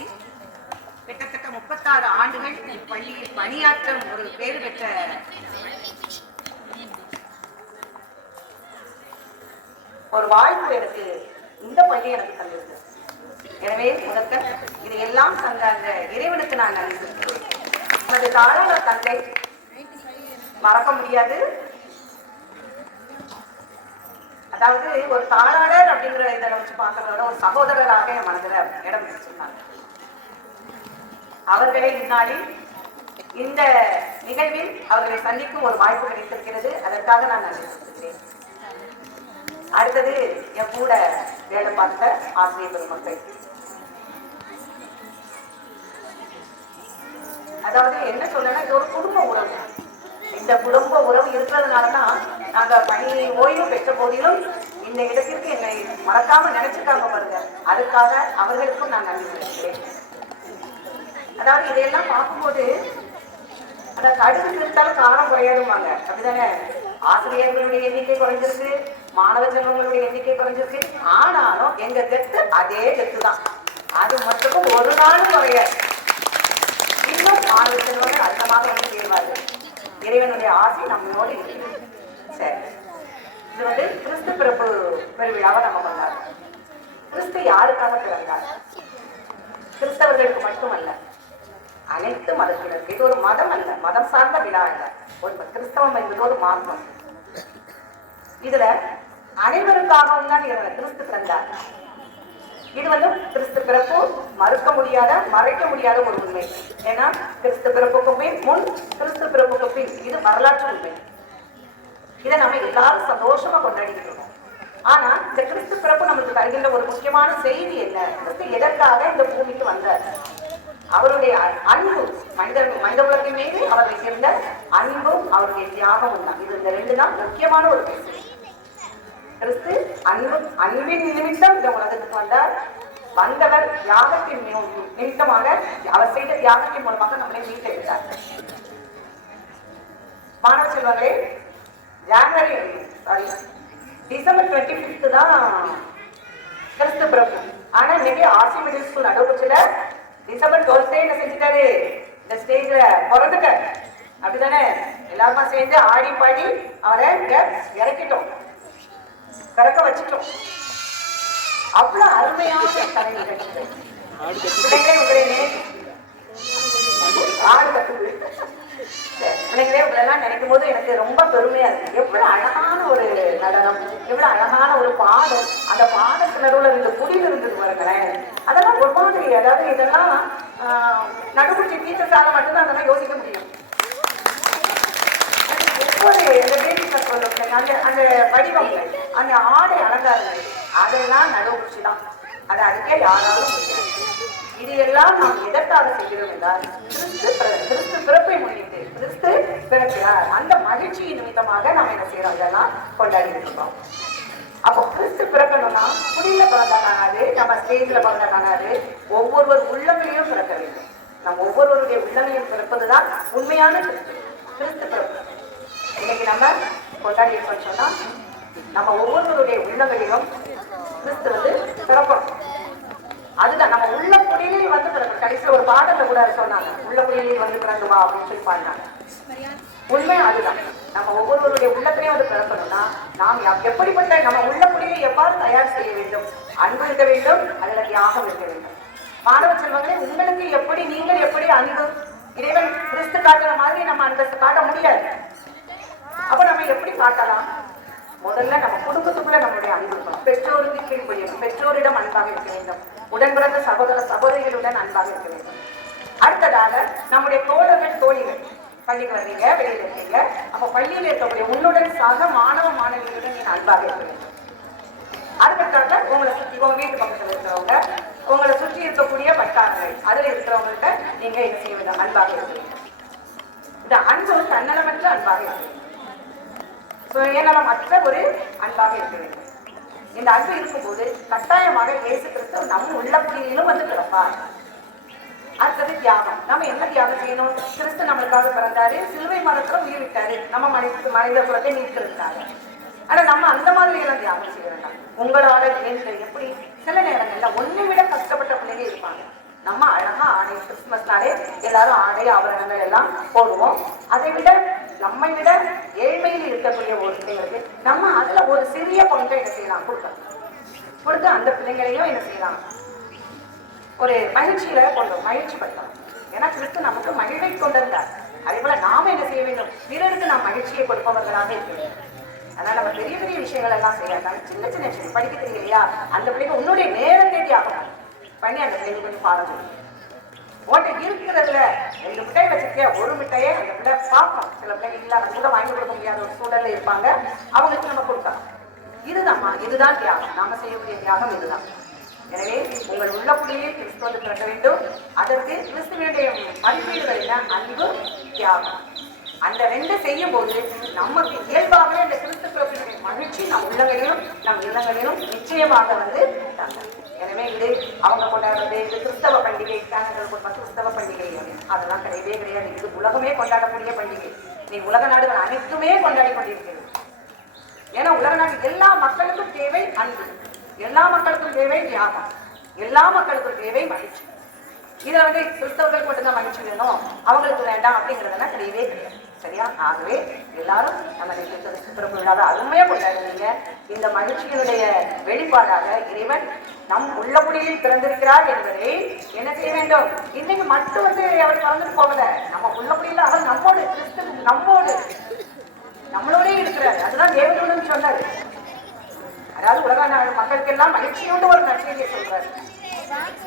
கிட்டத்தட்ட 36 ஆண்டுகள் இப்பள்ளியில் பணியாற்றும் ஒரு பேர் பெற்ற ஒரு வாய்ப்பு எனக்கு இந்த பள்ளி எனக்கு தந்திருக்கு. எனவே முதற்க இதையெல்லாம் தந்த அந்த இறைவனுக்கு நான் நன்றி செலுத்துகிறேன். நமது தாராள தந்தை மறக்க முடியாது. அதாவது ஒரு தாளாளர் அப்படிங்கிற இதை வச்சு பார்க்கறதோட ஒரு சகோதரராக என் மனதில் இடம் பிடிச்சிருந்தாங்க. அவர்களே இந்நாளில் இந்த நிகழ்வில் அவர்களை சந்திக்கும் ஒரு வாய்ப்பு கிடைத்திருக்கிறது. அதற்காக நான் நன்றி செலுத்துகிறேன். அடுத்தது என் கூட வேலை பார்த்த ஆசிரியர் பெருமக்கள். அதாவது என்ன சொல்லணும், இது ஒரு குடும்ப உறவு. இந்த குடும்ப உறவு இருக்கிறதுனாலதான் நாங்க பணி ஓய்வு பெற்ற போதிலும் இந்த இடத்திற்கு என்னை மறக்காம நினைச்சுக்காம பாருங்க. அதுக்காக அவர்களுக்கும் நான் நன்றி செலுத்துகிறேன். அதாவது இதையெல்லாம் பார்க்கும்போது அந்த கடுகு இருந்தாலும் காரம் குறையாதுமாங்க, அப்படிதானே? ஆசிரியர்களுடைய எண்ணிக்கை குறைஞ்சிருக்கு, மாணவ செல்வங்களுடைய எண்ணிக்கை குறைஞ்சிருக்கு. ஆனாலும் எங்க கெத்து அதே கெத்து தான். அது மட்டும் ஒரு நாளும் குறையாது. இன்னும் மாணவ செல்வங்கள் அதிகமாக வந்து சேர்வார்கள். இறைவனுடைய ஆசை நம்மளோடு இருக்கிறது. சரி, இது வந்து கிறிஸ்து பிறப்பு பெருவிழாவை நம்ம கொண்டாடுறோம். கிறிஸ்து யாருக்காக பிறந்தார்? கிறிஸ்தவர்களுக்கு மட்டுமல்ல, அனைத்து மதத்தினருக்கு. இது ஒரு மதம் அல்ல, மதம் சார்ந்த விழா அல்ல. ஒரு கிறிஸ்தவம் என்பது ஒரு மார்க்கம். இதுல அனைவருக்காகவும் தான் கிறிஸ்து பிறந்தார். இது வந்து கிறிஸ்து பிறப்பு மறுக்க முடியாத, மறைக்க முடியாத ஒரு உண்மை. ஏன்னா கிறிஸ்து பிறப்புக்கு முன், கிறிஸ்து பிறப்புக்கு பின், இது வரலாற்று உண்மை. இதை நம்ம எல்லாரும் சந்தோஷமா கொண்டாடிட்டு இருக்கோம். ஆனா இந்த கிறிஸ்து பிறப்பு நமக்கு தருகின்ற ஒரு முக்கியமான செய்தி என்ன? கிறிஸ்து எதற்காக இந்த பூமிக்கு வந்தார்? அவருடைய அன்பு, மனித உலகின் மீது அவர் வைத்திருந்த அன்பும் அவருடைய தியாகமும் தான். இது இந்த ரெண்டு தான் முக்கியமான ஒரு பேச்சு. கிறிஸ்து அன்பின் நிமித்தம் இந்த உலகத்துக்கு வந்தார். வந்தவர் தியாகத்தின் நிமித்தமாக, அவர் செய்த தியாகத்தின் மூலமாக நம்மளை மீட்டெடுத்தார். மாணவ செல்வங்களே, டிசம்பர் 25 தான் கிறிஸ்து பிறப்பு. ஆனா இன்னைக்கு ஆர்சி மிடில் ஸ்கூல் நடுவுச்சுல டிசம்பர் 12 என்ன செஞ்சுட்டாரு? இந்த ஸ்டேஜ்ல பிறந்துட்ட, அப்படித்தானே? எல்லாருமா சேர்ந்து ஆடி பாடி அவரை இறக்கிட்டோம், கறக்க வச்சுட்டோம். அவ்வளவு அருமையான கலை நிகழ்ச்சிகள். பிள்ளைங்களே ஆடு கட்டுது. பிள்ளைங்களே இப்படிலாம் நினைக்கும் போது எனக்கு ரொம்ப பெருமையா இருக்கு. எவ்வளவு அழகான ஒரு நடனம், எவ்வளவு அழகான ஒரு பாடம். அந்த பாடத்து நடுவுல இந்த குடியில் இருந்தது பாருங்களேன். அதெல்லாம் ஒரு மாதிரி, அதாவது இதெல்லாம் நடுக்குச்சி டீச்சர்ஸால மட்டும்தான் அதெல்லாம் யோசிக்க முடியும். ஒவ்வொரு அந்த வடிவங்கள், அந்த ஆடை அலங்காரங்கள், அதெல்லாம் நடுவுச்சி தான். அது அதுக்கே யாராலும் முடியாது. இது எல்லாம் நாம் எதற்காக செய்கிறோம் என்றால், கிறிஸ்து பிறப்பை முன்னிட்டு, கிறிஸ்து பிறக்கிறார் அந்த மகிழ்ச்சியின் நிமித்தமாக நாம் என்ன செய்யறோம்? இதெல்லாம் கொண்டாடி இருக்கோம். அப்போ கிறிஸ்து பிறக்கணும்னா குடியில பிறந்தா காணாது, நம்ம ஸ்டேஜ்ல பிறந்தா காணாது. ஒவ்வொருவர் உள்ளமையிலும் பிறக்க வேண்டும். நம்ம ஒவ்வொருவருடைய உள்ளமையும் பிறப்பதுதான் உண்மையான கிறிஸ்து பிறப்பு. இன்னைக்கு நம்ம கொண்டாடி இருக்கோம்னு சொன்னா, நம்ம ஒவ்வொருவருடைய உள்ளங்களிலும் கிறிஸ்து வந்து பிறப்பணும். அதுதான் நம்ம உள்ள குடியிலே வந்து பிறக்கணும். கடைசியில் ஒரு பாடத்தை கூட சொன்னாங்க, உள்ள குடியிலே வந்து பிறந்துவா அப்படின்னு சொல்லி பாடினாங்க. உண்மை அதுதான். நம்ம ஒவ்வொருவருடைய உள்ளத்திலையும் வந்து பிறக்கணும்னா நாம் எப்படிப்பட்ட நம்ம உள்ள குடியை எவ்வாறு தயார் செய்ய வேண்டும்? அன்பு இருக்க வேண்டும், அதில் தியாகம் இருக்க வேண்டும். மாணவ செல்வங்களே, உங்களுக்கு எப்படி, நீங்கள் எப்படி அன்பு இறைவன் கிறிஸ்து காட்டுற மாதிரி நம்ம அன்பை காட்ட முடியாது. அப்ப நம்ம எப்படி காட்டலாம்? முதல்ல நம்ம குடும்பத்துக்குள்ள நம்மளுடைய அன்பு இருக்கணும். பெற்றோருக்கு கீழ்ப்படியணும், பெற்றோரிடம் அன்பாக இருக்க வேண்டும், உடன் பிறந்த சகோதர சகோதரிகளுடன் அன்பாக இருக்க வேண்டும். அடுத்ததாக நம்முடைய தோழர்கள் தோழிகள், பள்ளிக்கு வர்றீங்க, வெளியில இருக்கீங்க, அப்ப பள்ளியில் இருக்கக்கூடிய உன்னுடன் சக மாணவ மாணவிகளுடன் நீங்க அன்பாக இருக்க வேண்டும். அதுக்கடுத்தாக உங்களை சுற்றி, உங்க வீட்டு பக்கத்தில் இருக்கிறவங்க, உங்களை சுற்றி இருக்கக்கூடிய வட்டாரங்கள், அதுல இருக்கிறவங்கள்ட்ட நீங்க என்ன செய்ய வேண்டும்? அன்பாக இருக்க வேண்டும். இந்த அன்பு தன்னலமற்ற அன்பாக இருக்க வேண்டும், சுயநலமற்ற ஒரு அன்பாக இருக்க வேண்டும். இந்த அன்பு இருக்கும்போது கட்டாயமாக இயேசு கிறிஸ்து நம்ம உள்ளத்திலும் வந்து பிறப்பார். அடுத்தது தியாகம். நம்ம என்ன தியாகம் செய்யணும்? கிறிஸ்து நம்மளுக்காக பிறந்தாரு, சிலுவை மரத்துல உயிர் விட்டாரு, நம்ம மனித குலத்தை மீட்கிறதுக்காக. ஆனா நம்ம அந்த மாதிரி எல்லாம் தியாகம் செய்ய வேண்டாம். உங்களால எப்படி சில நேரங்கள்ல ஒண்ணு விட கஷ்டப்பட்ட பிள்ளைங்க இருப்பாங்க. நம்ம அழகா ஆடை கிறிஸ்துமஸ்னாலே எல்லாரும் ஆடை ஆபரணங்கள் எல்லாம் போடுவோம். அதை விட நம்மை விட ஏழ்மையில் இருக்கக்கூடிய ஒரு பிள்ளைங்களுக்கு நம்ம அதுல ஒரு சிறிய பங்கை என்ன செய்யலாம் கொடுத்து அந்த பிள்ளைங்களையும் என்ன செய்யலாம் ஒரு மகிழ்ச்சியில மகிழ்ச்சி படுத்தலாம். ஏன்னா கிறிஸ்து நமக்கு மகிழ்வை கொண்டிருந்தார். அதே போல நாம என்ன செய்ய வேண்டும், பிறருக்கு நாம் மகிழ்ச்சியை கொடுப்பவர்களாக இருக்க வேண்டும். அதனால நம்ம பெரிய பெரிய விஷயங்கள் எல்லாம் செய்யலாம். சின்ன சின்ன விஷயம் படிக்க தெரியலையா, அந்த பிள்ளைங்க உன்னுடைய நேரம் தேடி ஆகணும் பண்ணி அந்த பிள்ளைங்க கொஞ்சம் பாடம் சொல்லணும். ஓட்ட இருக்கிறதுல 2 மிட்டாய் வச்சிருக்க, ஒரு மிட்டாயே அந்த பிள்ளை பார்க்கணும். சில பிள்ளைங்க இல்ல அது கூட வாங்கி கொடுக்க முடியாத ஒரு சூழல்ல இருப்பாங்க, அவங்களுக்கு நம்ம கொடுக்கலாம். இதுதான் தியாகம். நாம செய்யக்கூடிய தியாகம் இதுதான். எனவே உங்கள் உள்ளக்குள்ளேயே கிறிஸ்துவது பிறக்க வேண்டும். அதற்கு கிறிஸ்துவனுடைய மதிப்பீடுகள் என்ன, அன்பு, தியாகம். அந்த 2 செய்யும் போது நமக்கு இயல்பாகவே அந்த கிறிஸ்து பிறப்பினுடைய மகிழ்ச்சி நம் உள்ளங்களிலும் நம் இல்லங்களிலும் நிச்சயமாக உண்டாகும். எனவே இது அவங்க கொண்டாடுறது, இது கிறிஸ்தவ பண்டிகை, கிறிஸ்தவ பண்டிகை அதெல்லாம் கிடையவே கிடையாது. இது உலகமே கொண்டாடக்கூடிய பண்டிகை. நீ உலக நாடுகள் அனைத்துமே கொண்டாடி கொண்டிருக்கிறது. ஏன்னா உலக நாடு எல்லா மக்களுக்கும் தேவை அன்பு, எல்லா மக்களுக்கும் தேவை தியாகம், எல்லா மக்களுக்கும் தேவை மகிழ்ச்சி. இதை கிறிஸ்தவர்களுக்கு மட்டும்தான் மகிழ்ச்சி வேணும், அவங்களுக்கு வேண்டாம் அப்படிங்கிறதெல்லாம் கிடையவே கிடையாது. சரியா? ஆகவே எல்லாரும் நம்ம பிறப்பு விழாவை அருமையா கொண்டாடுறீங்க. இந்த மகிழ்ச்சியினுடைய வெளிப்பாடாக இறைவன் நம் உள்ளபடியில் பிறந்திருக்கிறார் என்பதை என்ன செய்ய வேண்டும், இன்னைக்கு மட்டும் அவர் பிறந்துட்டு போகல, நம்ம உள்ளபடியில் அவர் நம்மோடு, கிறிஸ்து நம்மோடு நம்மளோடே இருக்கிறார். அதுதான் தேவதூதன் சொன்னார். அதாவது உலக மக்களுக்கு எல்லாம் மகிழ்ச்சியோடு ஒரு நற்செய்தியை சொல்றாரு.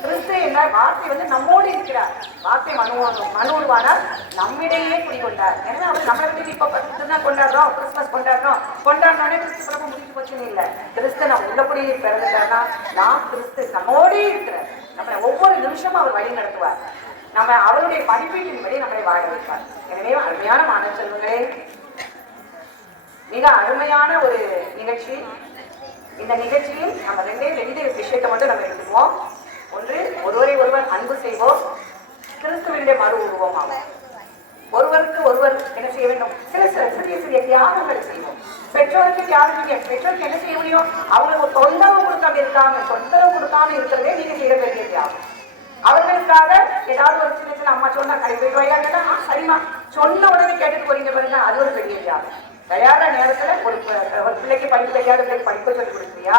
கிறிஸ்து என்ன வார்த்தை நம்மோடு இருக்கிறார். வார்த்தை மனுவானார், நம்மிடையே குடிகொண்டார். ஏன்னா அவர் நம்மளை விட்டு இப்ப தான் கொண்டாடுறோம், கிறிஸ்துமஸ் கொண்டாடுறோன்னே கிறிஸ்து பிறப்பு முடிஞ்சு போச்சுன்னு இல்லை. கிறிஸ்து நம்ம உள்ளபடியே பிறந்துட்டார்னா நாம் கிறிஸ்து நம்மோடே இருக்கிறார். நம்மளை ஒவ்வொரு நிமிஷமும் அவர் வழி நடத்துவார். நம்ம அவருடைய மதிப்பீட்டின்படி நம்மளை வாழ வைப்பார். எனவே அருமையான மாணவ செல்வங்களே, மிக அருமையான ஒரு நிகழ்ச்சி. இந்த நிகழ்ச்சியில் நம்ம 2 விஷயத்தை மட்டும் நம்ம எடுத்துக்குவோம். ஒன்று, ஒருவரை ஒருவர் அன்பு செய்வோம், கிறிஸ்துவனுடைய மறு உருவம் ஆகும். ஒருவருக்கு ஒருவர் என்ன செய்ய வேண்டும், சிறிய சிறிய தியாகங்களை செய்வோம். பெற்றோருக்கு தியாகம் செய்ய, பெற்றோருக்கு என்ன செய்ய முடியும், அவங்களுக்கு தொந்தரவு கொடுக்காம இருக்கிறதே நீங்க செய்ய வேண்டிய தியாகம். அவர்களுக்காக ஏதாவது ஒரு சின்ன சின்ன அம்மா சொன்னா கடை போயிட்டு வையா கேட்டா சரிம்மா சொன்ன உடனே கேட்டுட்டு போறீங்க பாருங்க, அது ஒரு பெரிய தியாகம். தயார நேரத்துல ஒரு பிள்ளைக்கு படிப்பு தெரியாத பிள்ளைக்கு படிப்பு சொல்லி கொடுக்குறியா,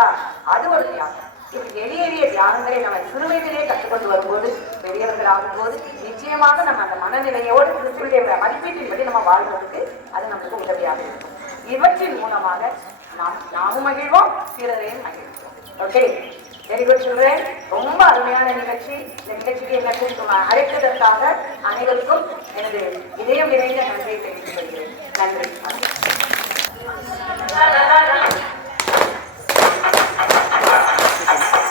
அது ஒரு தியாகம். இப்படி எளிய தியாகங்களை நம்ம சிறுவயதிலேயே கற்றுக்கொண்டு வரும்போது பெரியவர்கள் ஆகும்போது நிச்சயமாக நம்ம அந்த மனநிலையோடு கிறிஸ்துவுடைய மதிப்பீட்டின்படி நம்ம வாழ்வதற்கு அது நமக்கு உதவியாக இருக்கும். இவற்றின் மூலமாக நாமும் மகிழ்வோம், பிறரையும் மகிழ்வோம். Okay, very good children. ரொம்ப அருமையான நிகழ்ச்சி. இந்த நிகழ்ச்சிக்கு என்ன அழைத்ததற்காக அனைவருக்கும் எனது இதயம் நிறைந்த நன்றியை தெரிவித்துக் கொள்கிறேன். நன்றி. Thank you.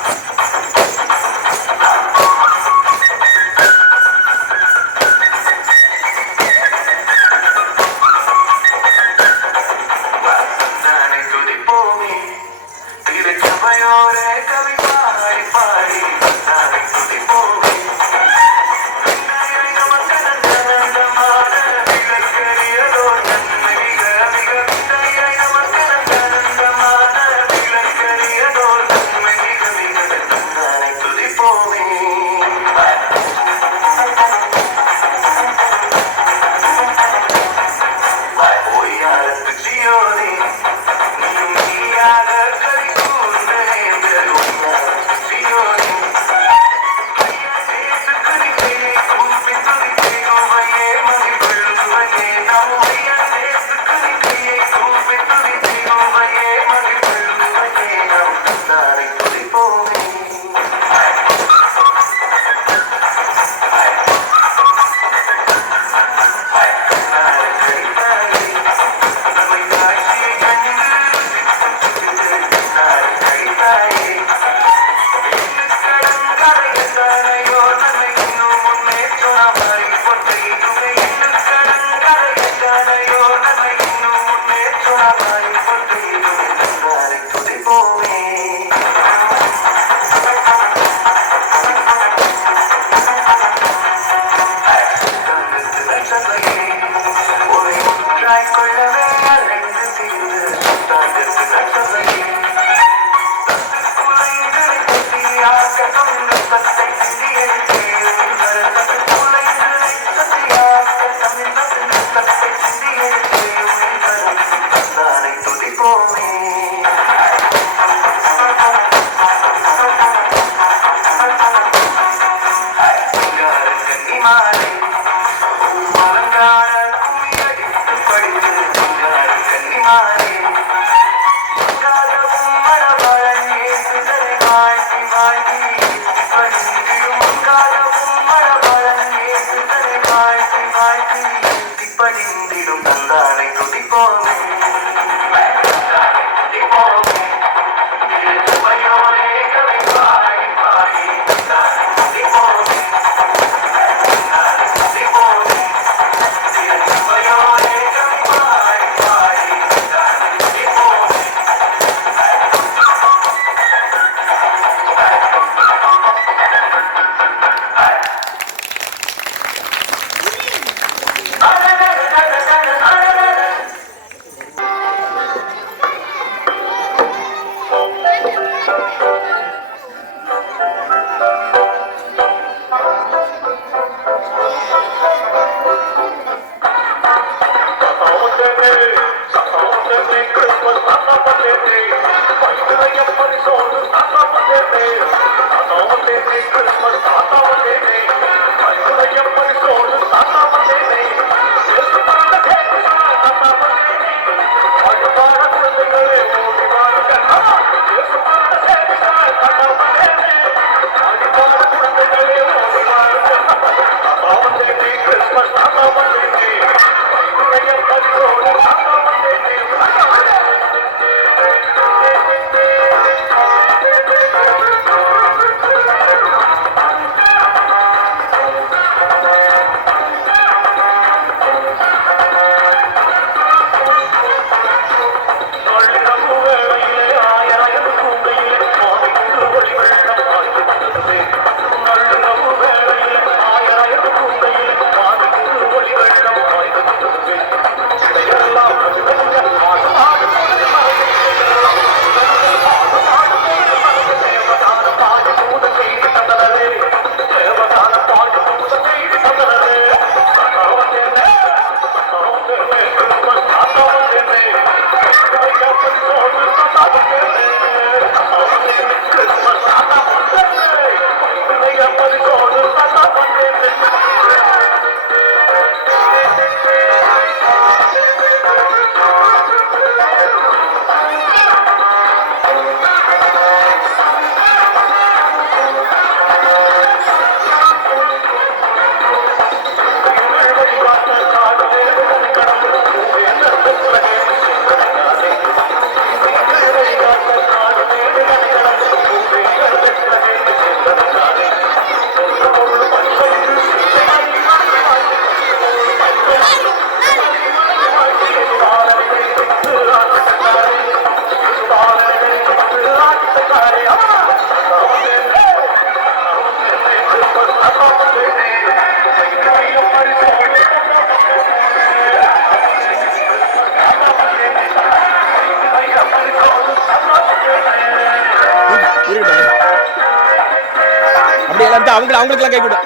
அப்படி எல்லாம் அவங்களுக்கெல்லாம் கை கொடு.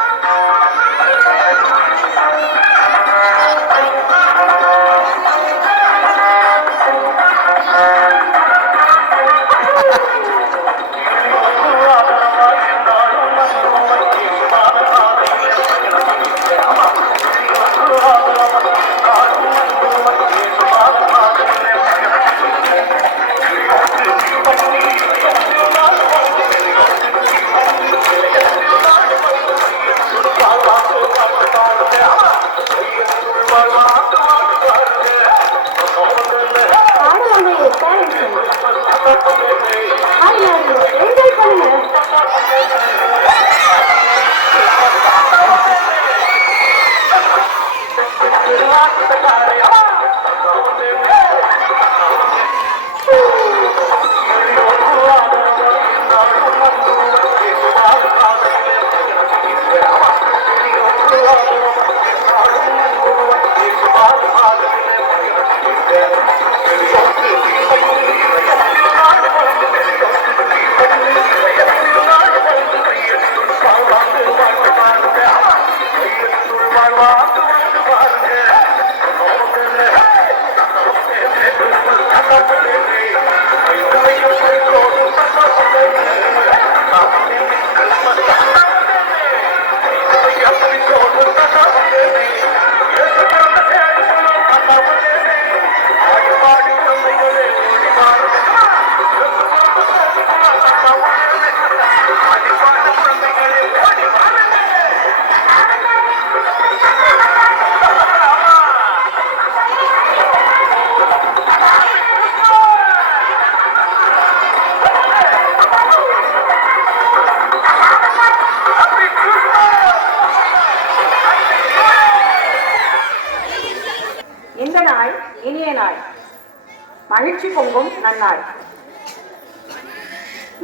மகிழ்ச்சி பொங்கும் நன்னாள்.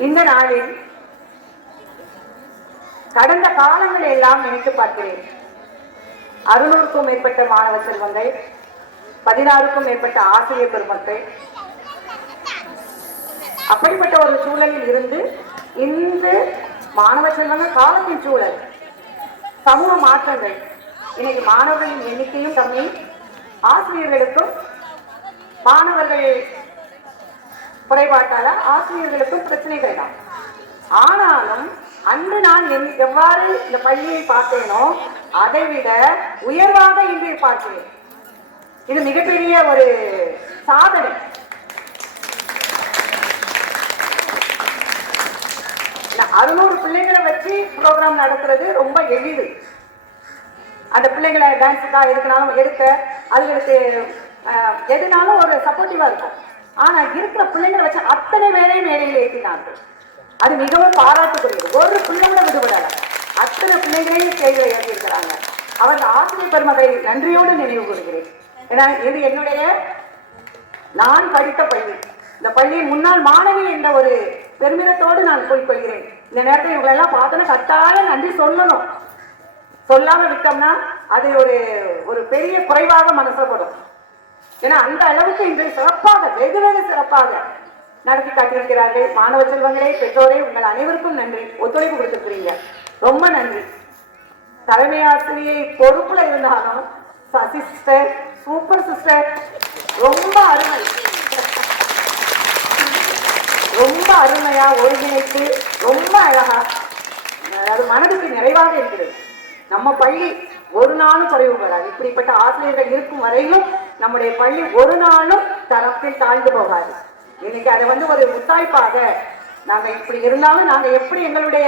இந்த நாளில் கடந்த காலங்களை எல்லாம் நினைத்து பார்க்கிறேன். 600க்கும் மேற்பட்ட மாணவ செல்வங்கள், 16க்கும் மேற்பட்ட ஆசிரியர் பெருமக்கள், அப்படிப்பட்ட ஒரு சூழலில் இருந்து இன்று மாணவ செல்வங்கள், காலத்தின் சூழல், சமூக மாற்றங்கள், இன்னைக்கு மாணவர்களின் எண்ணிக்கையும் கம்மி, ஆசிரியர்களுக்கும் மாணவர்கள் குறைபாட்டால ஆசிரியர்களுக்கும் பிரச்சனைகள் தான். ஆனாலும் அன்று நான் எவ்வாறு இந்த பள்ளியை பார்த்தேனோ அதை விட உயர்வாக இன்று பார்க்கிறேன். இது மிகப்பெரிய ஒரு சாதனை. இந்த 600 பிள்ளைங்களை வச்சு ப்ரோக்ராம் நடத்துறது ரொம்ப எளிது. அந்த பிள்ளைங்களை டான்ஸுக்காக எதுக்குனாலும் எடுக்க, அதுகளுக்கு எதுனாலும் ஒரு சப்போர்ட்டிவா இருக்கும். ஆனா இருக்கிற பிள்ளைங்களை வச்சு அத்தனை பேரையும் மேடையில் ஏற்றினார்கள். அது மிகவும் பாராட்டுக்குரியது. ஒரு பிள்ளைங்களை விடுபடல, அத்தனை பிள்ளைகளையும் கைகளை ஏற்றிருக்கிறாங்க. அவர்கள் ஆசிரியர் பெருமக்களை நன்றியோடு நினைவு கூறுகிறேன். ஏன்னா இது என்னுடைய நான் படித்த பள்ளி. இந்த பள்ளியின் முன்னாள் மாணவி என்ற ஒரு பெருமிதத்தோடு நான் போய்கொள்கிறேன். இந்த நேரத்தில் இவங்களெல்லாம் பார்த்தோன்னா கட்டாயம் நன்றி சொல்லணும். சொல்லாம விட்டோம்னா அது ஒரு ஒரு பெரிய குறைவாக மனசப்படும். ஏன்னா அந்த அளவுக்கு இன்று சிறப்பாக, வெகு வெகு சிறப்பாக நடத்தி காட்டியிருக்கிறார்கள். மாணவ செல்வங்களே, பெற்றோரே, உங்கள் அனைவருக்கும் நன்றி. ஒத்துழைப்பு கொடுத்திருக்கிறீங்க, ரொம்ப நன்றி. தலைமை ஆசிரியை பொறுப்புல இருந்தாலும் சிஸ்டர், சூப்பர் சிஸ்டர், ரொம்ப அருமை, ரொம்ப அருமையா ஒருங்கிணைத்து ரொம்ப அழகா, அது மனதுக்கு நிறைவாக இருக்கிறது. நம்ம பள்ளி ஒரு நாளும் குறைவுபடாது. இப்படிப்பட்ட ஆசிரியர்கள் இருக்கும் வரையிலும் நம்முடைய பள்ளி ஒரு நாளும் தரத்தில் தாழ்ந்து போகாது. இன்னைக்கு அதை ஒரு முத்தாய்ப்பாக நாங்க இப்படி இருந்தாலும் நாங்க எப்படி எங்களுடைய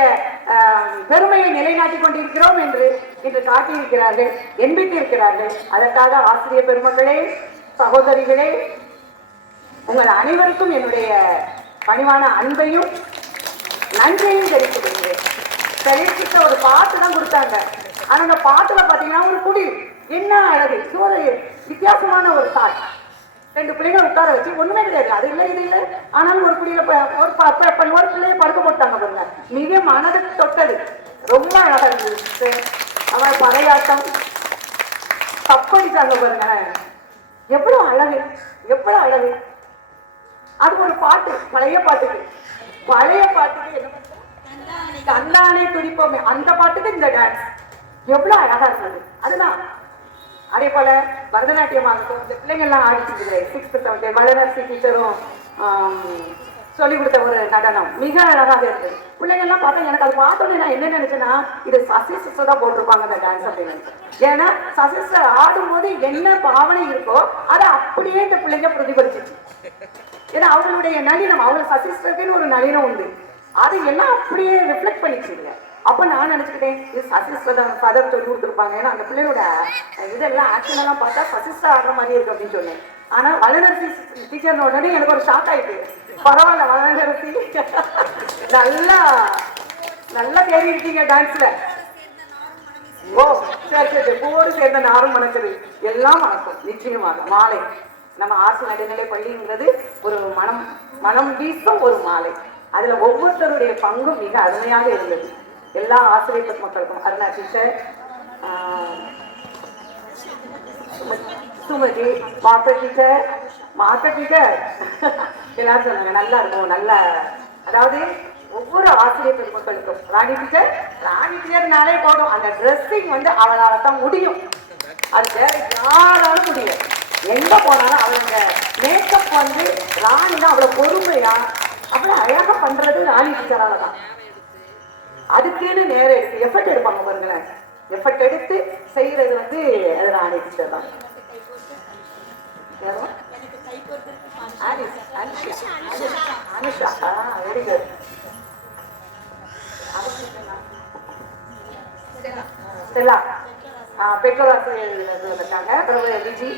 பெருமையை நிலைநாட்டி கொண்டிருக்கிறோம் என்று இன்று காட்டியிருக்கிறார்கள், எண்பித்திருக்கிறார்கள். அதற்காக ஆசிரியர் பெருமக்களே, சகோதரிகளே, உங்கள் அனைவருக்கும் என்னுடைய பணிவான அன்பையும் நன்றியையும் தெரிவித்துக் கொள்கிறேன். செலக்ட் ஒரு பாட்டு தான் கொடுத்தாங்க. ஆனா அந்த பாட்டுல பாத்தீங்கன்னா ஒரு குடி என்ன அழகு, ஒரு வித்தியாசமான ஒரு தாட். 2 பிள்ளைகள் உட்கார வச்சு ஒண்ணுமே கிடையாது, அது இல்லை இது இல்லை, ஆனாலும் ஒரு குடியில ஒரு பிள்ளைய படுக்க போட்டாங்க பாருங்க. மிக மனதுக்கு தொட்டது, ரொம்ப அழகா இருந்துச்சு. அவன் பறையாட்டம் தப்படித்தாங்க பாருங்க, எவ்வளவு அழகு, எவ்வளவு அழகு. அது ஒரு பாட்டு, பழைய பாட்டுக்கு என்ன கந்தானே துடிப்போமே, அந்த பாட்டுக்கு இந்த டான்ஸ் எவ்வளவு அழகா இருந்தது. அதுதான். அதே போல பரதநாட்டியம் ஆகட்டும், இந்த பிள்ளைங்கள்லாம் ஆடிச்சுது 6th 7th வளர்ச்சி டீச்சரும் சொல்லிக் கொடுத்த ஒரு நடனம் மிக அழகாக இருந்தது. பிள்ளைங்கள்லாம் பார்த்தா எனக்கு அது பார்த்தோன்னே நான் என்ன நினைச்சேன்னா, இது சசி சிஸ்டர் தான் போட்டிருப்பாங்க அந்த டான்ஸ் அப்படின்னு. ஏன்னா சசி சிஸ்டர் ஆடும்போது என்ன பாவனை இருக்கோ அதை அப்படியே இந்த பிள்ளைங்க பிரதிபலிச்சிச்சு. ஏன்னா அவங்களுடைய நளினம், அவங்க சசி சிஸ்டருக்குன்னு ஒரு நளினம் உண்டு, அதை எல்லாம் அப்படியே ரிஃப்ளெக்ட் பண்ணிச்சுங்க. அப்ப நான் நினைச்சுக்கிட்டேன் இது சசிஸ்டர் ஃபாதர் சொல்லி கொடுத்துருப்பாங்க. ஏன்னா அந்த பிள்ளையோட இதெல்லாம் ஆக்ஷன் எல்லாம் பார்த்தா சசிஸ்டர் ஆடுற மாதிரி இருக்கு அப்படின்னு சொன்னேன். ஆனா வளர்ச்சி டீச்சர் உடனே எனக்கு ஒரு ஷாக் ஆயிட்டு, பரவாயில்ல வளர்ச்சி நல்லா நல்லா தேடி இருக்கீங்க டான்ஸ்ல. ஓ சரி சரி, பூவோடு சேர்ந்த நாரும் மணக்குது, எல்லாம் மணக்கும் நிச்சயமாக. மாலை நம்ம ஆசை நடுநிலை பள்ளிங்கிறது ஒரு மனம் வீசும் ஒரு மாலை. அதுல ஒவ்வொருத்தருடைய பங்கும் மிக அருமையாக இருந்தது. எல்லா ஆசிரியர் மக்களுக்கும், Aruna teacher, Sumathi, master teacher எல்லாரும் சொன்னாங்க நல்லா இருக்கும், நல்ல, அதாவது ஒவ்வொரு ஆசிரியர் பெருமக்களுக்கும். ராணி டீச்சர்னாலே போதும், அந்த ட்ரெஸ்ஸிங் அவளால தான் முடியும், அது வேற யாராலும் முடியும். எங்க போனாலும் அவளுங்க மேக்கப் ராணி தான் அவ்வளவு பொறுமையா அவ்வளவு அழகா பண்றது ராணி டீச்சரால தான். அதுக்குன்னு நேரம் எடுத்து எஃபர்ட் எடுப்பாங்க பாருங்களேன், எஃபர்ட் எடுத்து செய்யறது அது ராணி டீச்சர் தான். Anusha, very good. ஸ்டெல்லா பெற்றோர் ஆசிரியர் இருக்காங்க. அப்புறம் விஜி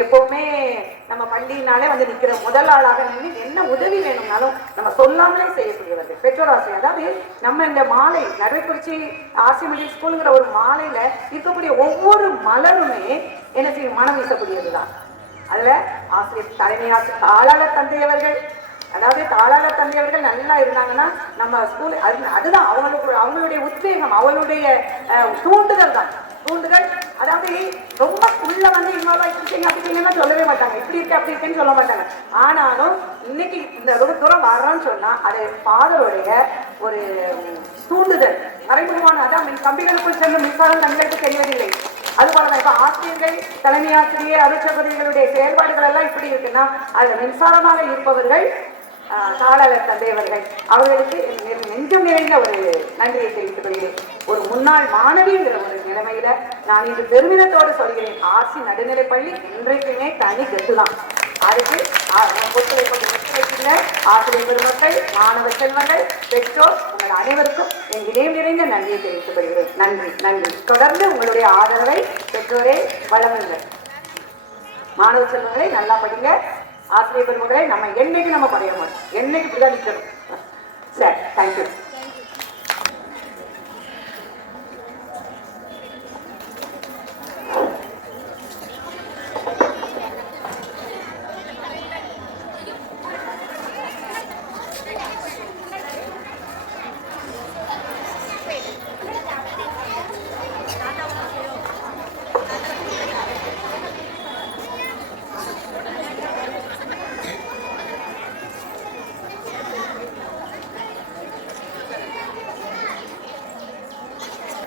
எப்பவுமே நம்ம பள்ளினாலே நிக்கிற முதல் ஆளாக நின்று என்ன உதவி வேணும்னாலும் நம்ம சொல்லாமலே செய்யக்கூடியவர்கள் பெற்றோர் ஆசிரியர். அதாவது நம்ம இந்த மாலை நடுவைக்குறிச்சி ஆர்சி மிடில் ஸ்கூலுங்கிற ஒரு மாலையில இருக்கக்கூடிய ஒவ்வொரு மலருமே என்ன செய்யும், மனம் வீசக்கூடியதுதான். அதுல ஆசிரியர் தலைமை ஆசிரியர் தாளாளர் தந்தையவர்கள், அதாவது தாளாளர் தந்தையவர்கள் நல்லா இருந்தாங்கன்னா நம்ம ஸ்கூல் அதுதான் அவங்களுடைய உத்வேகம், அவங்களுடைய தூண்டுதல் தான். தூண்டுதல் அதாவது ரொம்ப உள்ள வந்து இன்வால்வ் ஆகிட்டீங்க அப்படின்னா சொல்லவே மாட்டாங்க, இப்படி இருக்கு அப்படி இருக்குன்னு சொல்ல மாட்டாங்க. ஆனாலும் இன்னைக்கு இந்த தூரம் வர்றோம்னு சொன்னா அது ஃபாதருடைய ஒரு தூண்டுதல், மறைமுகமான அதான் கம்பிகளுக்குள் செல்லும் மின்சாரம் தங்களுக்கு தெரியவில்லை. அதுபோலதான் இப்ப ஆசிரியர்கள், தலைமை ஆசிரியர், அருட்சகோதரிகளுடைய செயல்பாடுகள் எல்லாம் இப்படி இருக்குன்னா அதுல மின்சாரமாக இருப்பவர்கள் தாளாளர் தந்தையவர்கள். அவர்களுக்கு நெஞ்சம் நிறைந்த ஒரு நன்றியை தெரிவித்துக் கொள்கிறேன். ஒரு முன்னாள் மாணவிங்கிற ஒரு நிலைமையில நான் இன்று பெருமிதத்தோடு சொல்கிறேன், ஆர்சி நடுநிலைப்பள்ளி இன்றைக்குமே தனி கெட்டுதான். அதுக்கு ஒத்துழைப்புள்ள ஆசிரியர் பெருமக்கள், மாணவ செல்வங்கள், பெற்றோர் உங்கள் அனைவருக்கும் என் இதயம் நிறைந்த நன்றியை தெரிவித்துக் கொள்கிறேன். நன்றி நன்றி. தொடர்ந்து உங்களுடைய ஆதரவை பெற்றோரே வழங்குங்கள். மாணவ செல்வங்களை நல்லா படிங்க. ஆசிரியர் பெருமக்களை நம்ம என்னைக்கு நம்ம படைய மாட்டோம், என்னைக்கு இப்படிதான் நிற்கணும். சரி, தேங்க்யூ.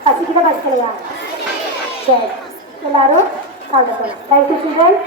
பசிக்கிட்ட பசிக்கலையா? சரி, எல்லாரும் சாப்பிட போகலாம். Thank you children.